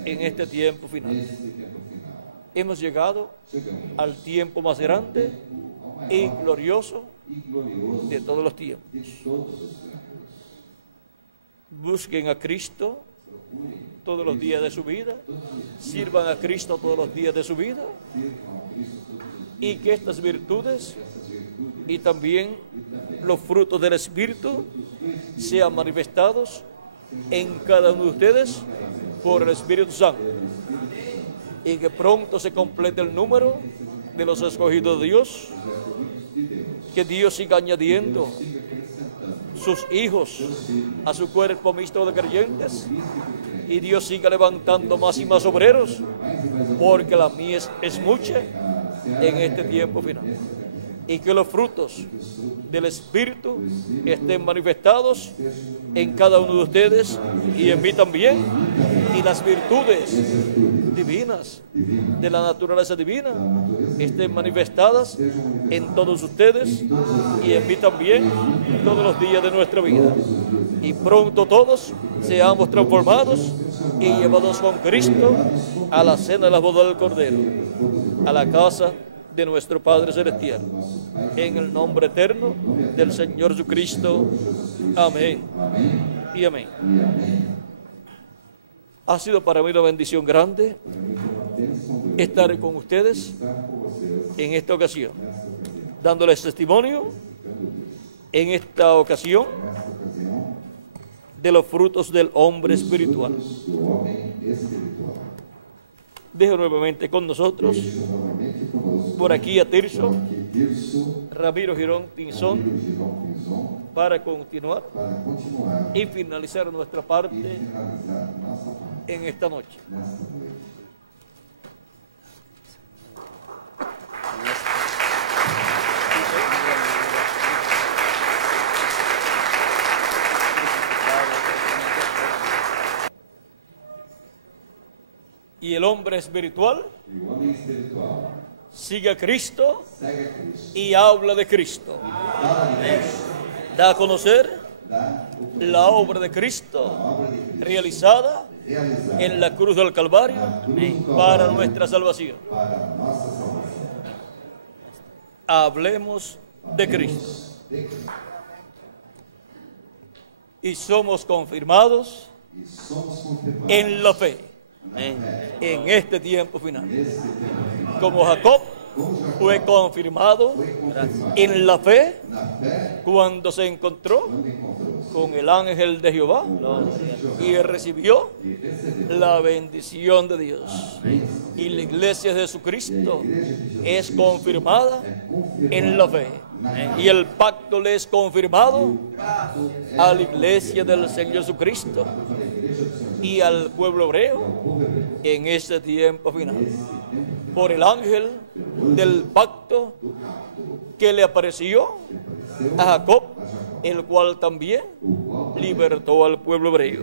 en este tiempo final. Hemos llegado al tiempo más grande y glorioso de todos los tiempos. Busquen a Cristo todos los días de su vida, sirvan a Cristo todos los días de su vida, y que estas virtudes y también los frutos del Espíritu sean manifestados en cada uno de ustedes por el Espíritu Santo, y que pronto se complete el número de los escogidos de Dios, que Dios siga añadiendo sus hijos a su cuerpo mixto de creyentes, y Dios siga levantando más y más obreros, porque la mies es mucha en este tiempo final. Y que los frutos del Espíritu estén manifestados en cada uno de ustedes y en mí también, y las virtudes divinas de la naturaleza divina estén manifestadas en todos ustedes y en mí también todos los días de nuestra vida, y pronto todos seamos transformados y llevados con Cristo a la cena de la boda del Cordero, a la casa de nuestro Padre Celestial, en el nombre eterno del Señor Jesucristo. Amén y amén. Ha sido para mí una bendición grande estar con ustedes en esta ocasión, dándoles testimonio en esta ocasión de los frutos del hombre espiritual. Dejo nuevamente con nosotros por aquí a Tirso Ramiro Girón Pinzón para continuar y finalizar nuestra parte en esta noche. Y el hombre espiritual E o homem espiritual sigue a Cristo segue a Cristo. y habla de Cristo. Fala de Cristo. Da a conocer Dá o la obra de a Cristo obra de Cristo realizada realizada en la cruz del Calvario na cruz do Calvário para nuestra salvación. para a nossa salvação. Hablemos de Cristo. De Cristo. Y somos confirmados E somos confirmados en la fe na fé. en este tiempo final. Nesse tempo final. Como Jacob Como Jacó fue confirmado foi confirmado en la fe na fé cuando se encontró quando encontrou-se con el ángel de Jehová com o anjo de Jeová y recibió e recebeu la bendición de Dios. a bênção. Y la iglesia de Jesucristo A igreja de Jesus es Cristo confirmada é confirmada en la fe. na fé. Y el pacto le es confirmado É a la iglesia del Señor Jesucristo para a igreja do Senhor y al pueblo hebreo ao povo hebreu. en este tiempo final. Nesse tempo Por el ángel del pacto do pacto que le apareció que apareceu a Jacob, a Jacó, el cual también o qual libertó al pueblo hebreo,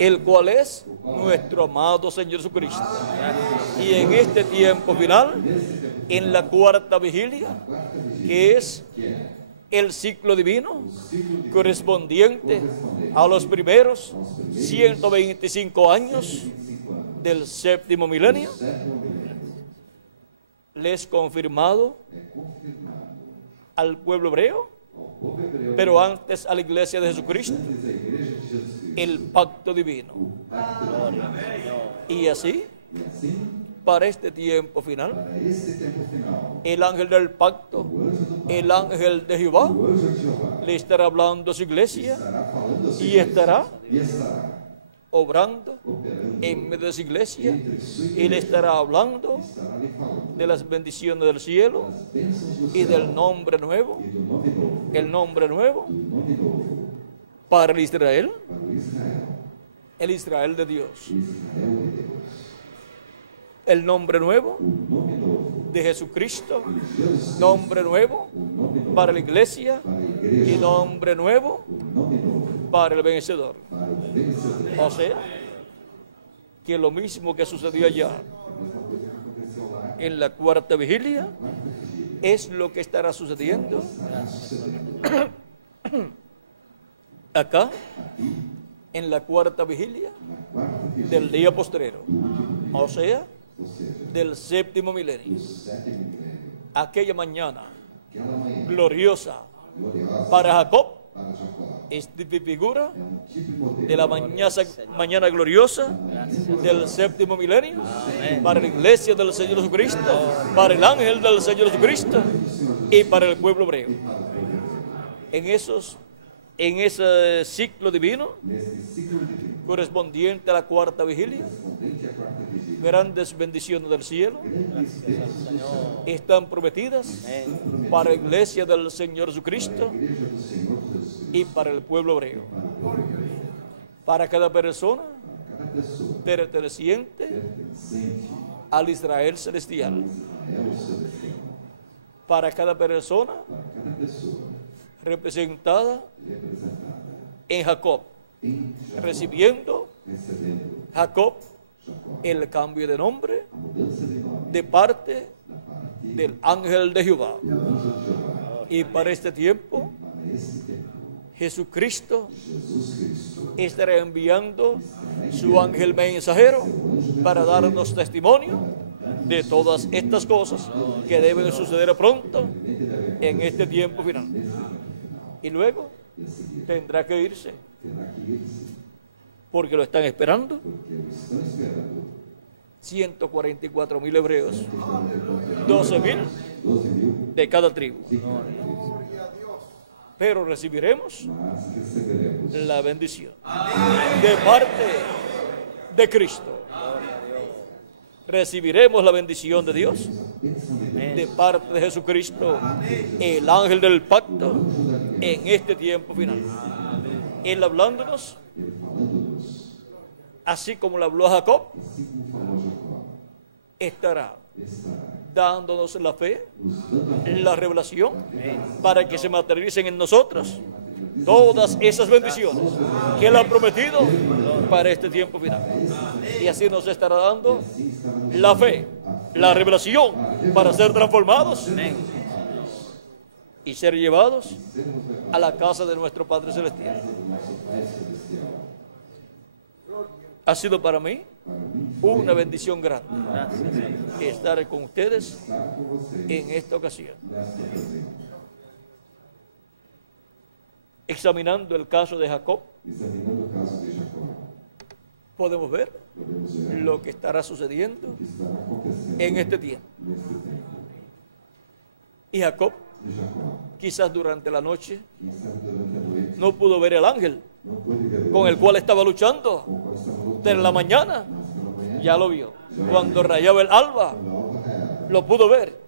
el cual es nuestro amado Señor Jesucristo. Y en este tiempo final, en la cuarta vigilia, que es el ciclo divino correspondiente a los primeros 125 años 25 anos, del séptimo milenio, sétimo milénio, les confirmado é confirmado al pueblo hebreo, ao povo hebreu, pero antes a la iglesia de Jesucristo, antes da igreja de Jesus Cristo, el pacto divino. o pacto divino. Y así, E assim, para este tiempo final, para esse tempo final, el ángel del pacto, o anjo do pacto, el ángel de Jehová, o anjo de Jeová, le estará hablando a su iglesia estará falando a sua y igreja, estará e estará obrando operando en medio de su iglesia entre sua y le igreja, estará hablando estará lhe falando de las bendiciones del cielo das bênçãos do y céu del nombre nuevo, e do nome novo, el nombre nuevo do nome novo para el Israel, para o Israel, el Israel de Dios, o Israel de Deus, el nombre nuevo o nome novo de Jesucristo, de Jesus, nombre nuevo o nome novo para la iglesia para a y igreja, nombre nuevo o nome novo para el vencedor. para o vencedor. O sea, que lo mismo que sucedió allá A mesma coisa que aconteceu lá, en la cuarta vigilia quarta vigilia, es lo que estará sucediendo estará sucedendo acá aqui en la cuarta vigilia na quarta vigilia del día postrero, do último dia, o sea, ou seja, del séptimo milenio. do sétimo milénio, Aquella mañana aquela manhã gloriosa gloriosa para Jacob para Jacó. es figura É um tipo de modelo de la mañana gloriosa del séptimo milenio para la iglesia del Señor Jesucristo, para el ángel del Señor Jesucristo y para el pueblo hebreo. En ese ciclo divino nesse ciclo divino, correspondiente a la cuarta vigilia, correspondente à quarta vigilia. grandes bendiciones del cielo Grandes bênçãos do céu, están prometidas para la iglesia del Señor Jesucristo igreja do Senhor Jesus Cristo, y para el pueblo hebreo. para o povo hebreu, Para cada persona para cada pessoa perteneciente pertencente al Israel celestial. ao Israel celestial, Para cada persona para cada pessoa representada representada en Jacob, em Jacó, recibiendo recebendo Jacob Jacó el cambio de nombre a mudança de nome de parte da parte del ángel de Jehová. do anjo de Jeová. Y para este tiempo, Para esse tempo, Jesucristo Jesus Cristo estará enviando su ángel mensajero para darnos testimonio de todas estas cosas que deben suceder pronto en este tiempo final. nesse tempo final, Y luego e a seguir tendrá que irse terá que ir-se, porque lo están esperando porque o estão esperando 144.000 hebreos, 12.000 12.000 de cada tribu. de cada tribo. Pero recibiremos Mas receberemos la bendición de parte de Cristo. Recibiremos la bendición de Dios bênção de Deus, de parte de Jesucristo, el ángel del pacto, en este tiempo final. Él hablándonos, Ele falando-nos, así como le habló a Jacob, assim como falou a Jacó, estará estará dándonos la fe, nos dando a fé, la revelación, para que se materialicen en nosotros todas esas bendiciones que Él ha prometido para este tiempo final. Y así nos estará dando assim estará nos la fe, a la revelación para ser transformados y ser llevados a la casa de nuestro Padre Celestial. Ha sido para mí una bendición grande estar con ustedes en esta ocasión. Examinando el caso de Jacob, podemos ver lo que estará sucediendo en este tiempo. Y Jacob, quizás durante la noche, no pudo ver el ángel con el cual estaba luchando. De la mañana ya lo vio. Cuando rayaba el alba, lo pudo ver.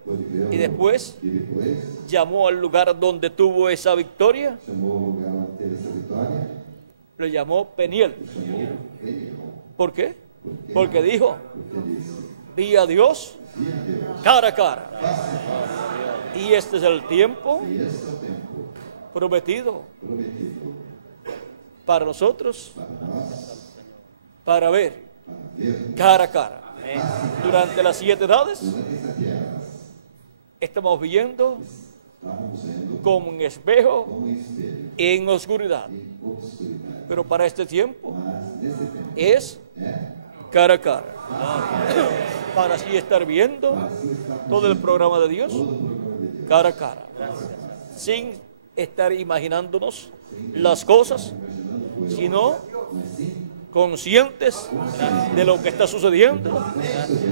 Y después llamó al lugar donde tuvo esa victoria, lo llamó Peniel. ¿Por qué? Porque dijo: vi a Dios cara a cara. Y este es el tiempo prometido para nosotros, para ver cara a cara. Durante las 7 edades estamos viendo como un espejo en oscuridad, pero para este tiempo es cara a cara, para así estar viendo todo el programa de Dios cara a cara, sin estar imaginándonos las cosas, sino conscientes de lo que está sucediendo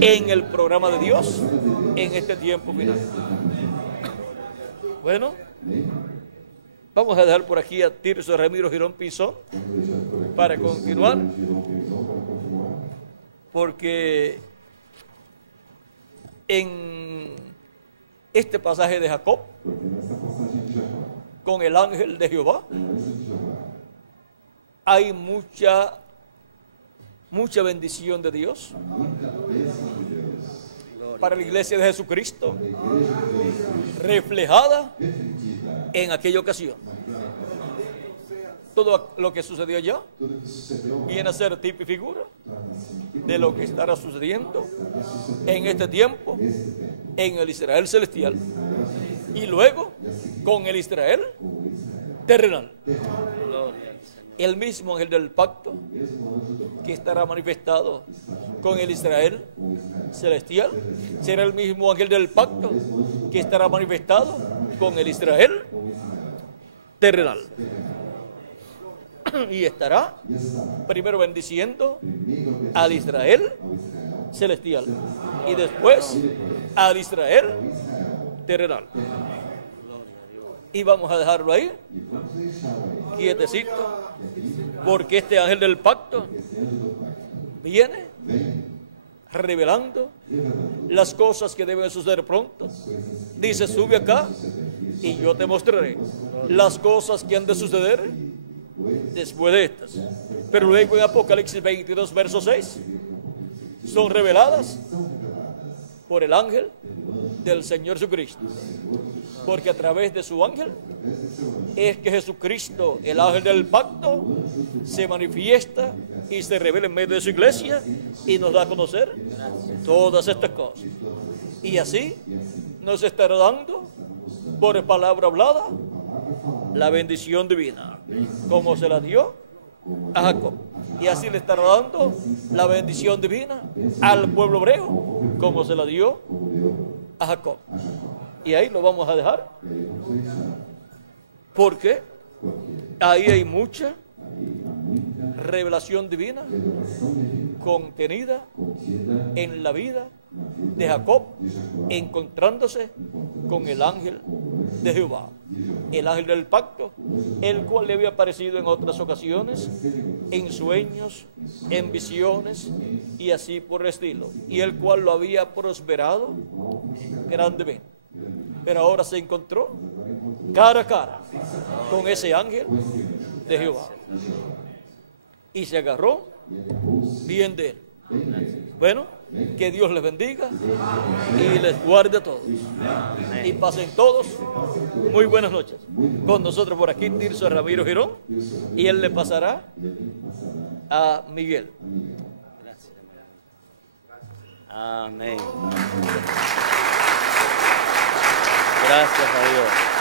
en el programa de Dios en este tiempo final. Bueno, vamos a dejar por aquí a Tirso Ramiro Girón Pinzón para continuar, porque en este pasaje de Jacob, con el ángel de Jehová, hay mucha bendición de Dios para la iglesia de Jesucristo, reflejada en aquella ocasión. Todo lo que sucedió allá viene a ser tipo y figura de lo que estará sucediendo en este tiempo en el Israel celestial y luego con el Israel terrenal. El mismo ángel del pacto que estará manifestado con el Israel celestial será el mismo ángel del pacto que estará manifestado con el Israel terrenal. Y estará primero bendiciendo al Israel celestial y después al Israel terrenal. Y vamos a dejarlo ahí, quietecito, porque este ángel del pacto viene revelando las cosas que deben suceder pronto. Dice: sube acá y yo te mostraré las cosas que han de suceder después de estas. Pero luego en Apocalipsis 22, verso 6, son reveladas por el ángel del Señor Jesucristo, porque a través de su ángel es que Jesucristo, el ángel del pacto, se manifiesta y se revela en medio de su iglesia y nos da a conocer todas estas cosas. Y así nos estará dando por palabra hablada la bendición divina, como se la dio a Jacob, y así le estará dando la bendición divina al pueblo hebreo, como se la dio a Jacob. Y ahí lo vamos a dejar, porque ahí hay mucha revelación divina contenida en la vida de Jacob, encontrándose con el ángel de Jehová, el ángel del pacto, el cual le había aparecido en otras ocasiones, en sueños, en visiones y así por el estilo, y el cual lo había prosperado grandemente. Pero ahora se encontró cara a cara con ese ángel de Jehová y se agarró bien de él. Bueno, que Dios les bendiga y les guarde a todos. Y pasen todos muy buenas noches. Con nosotros por aquí Tirso Ramiro Girón, y él le pasará a Miguel. Amén. Gracias a Dios.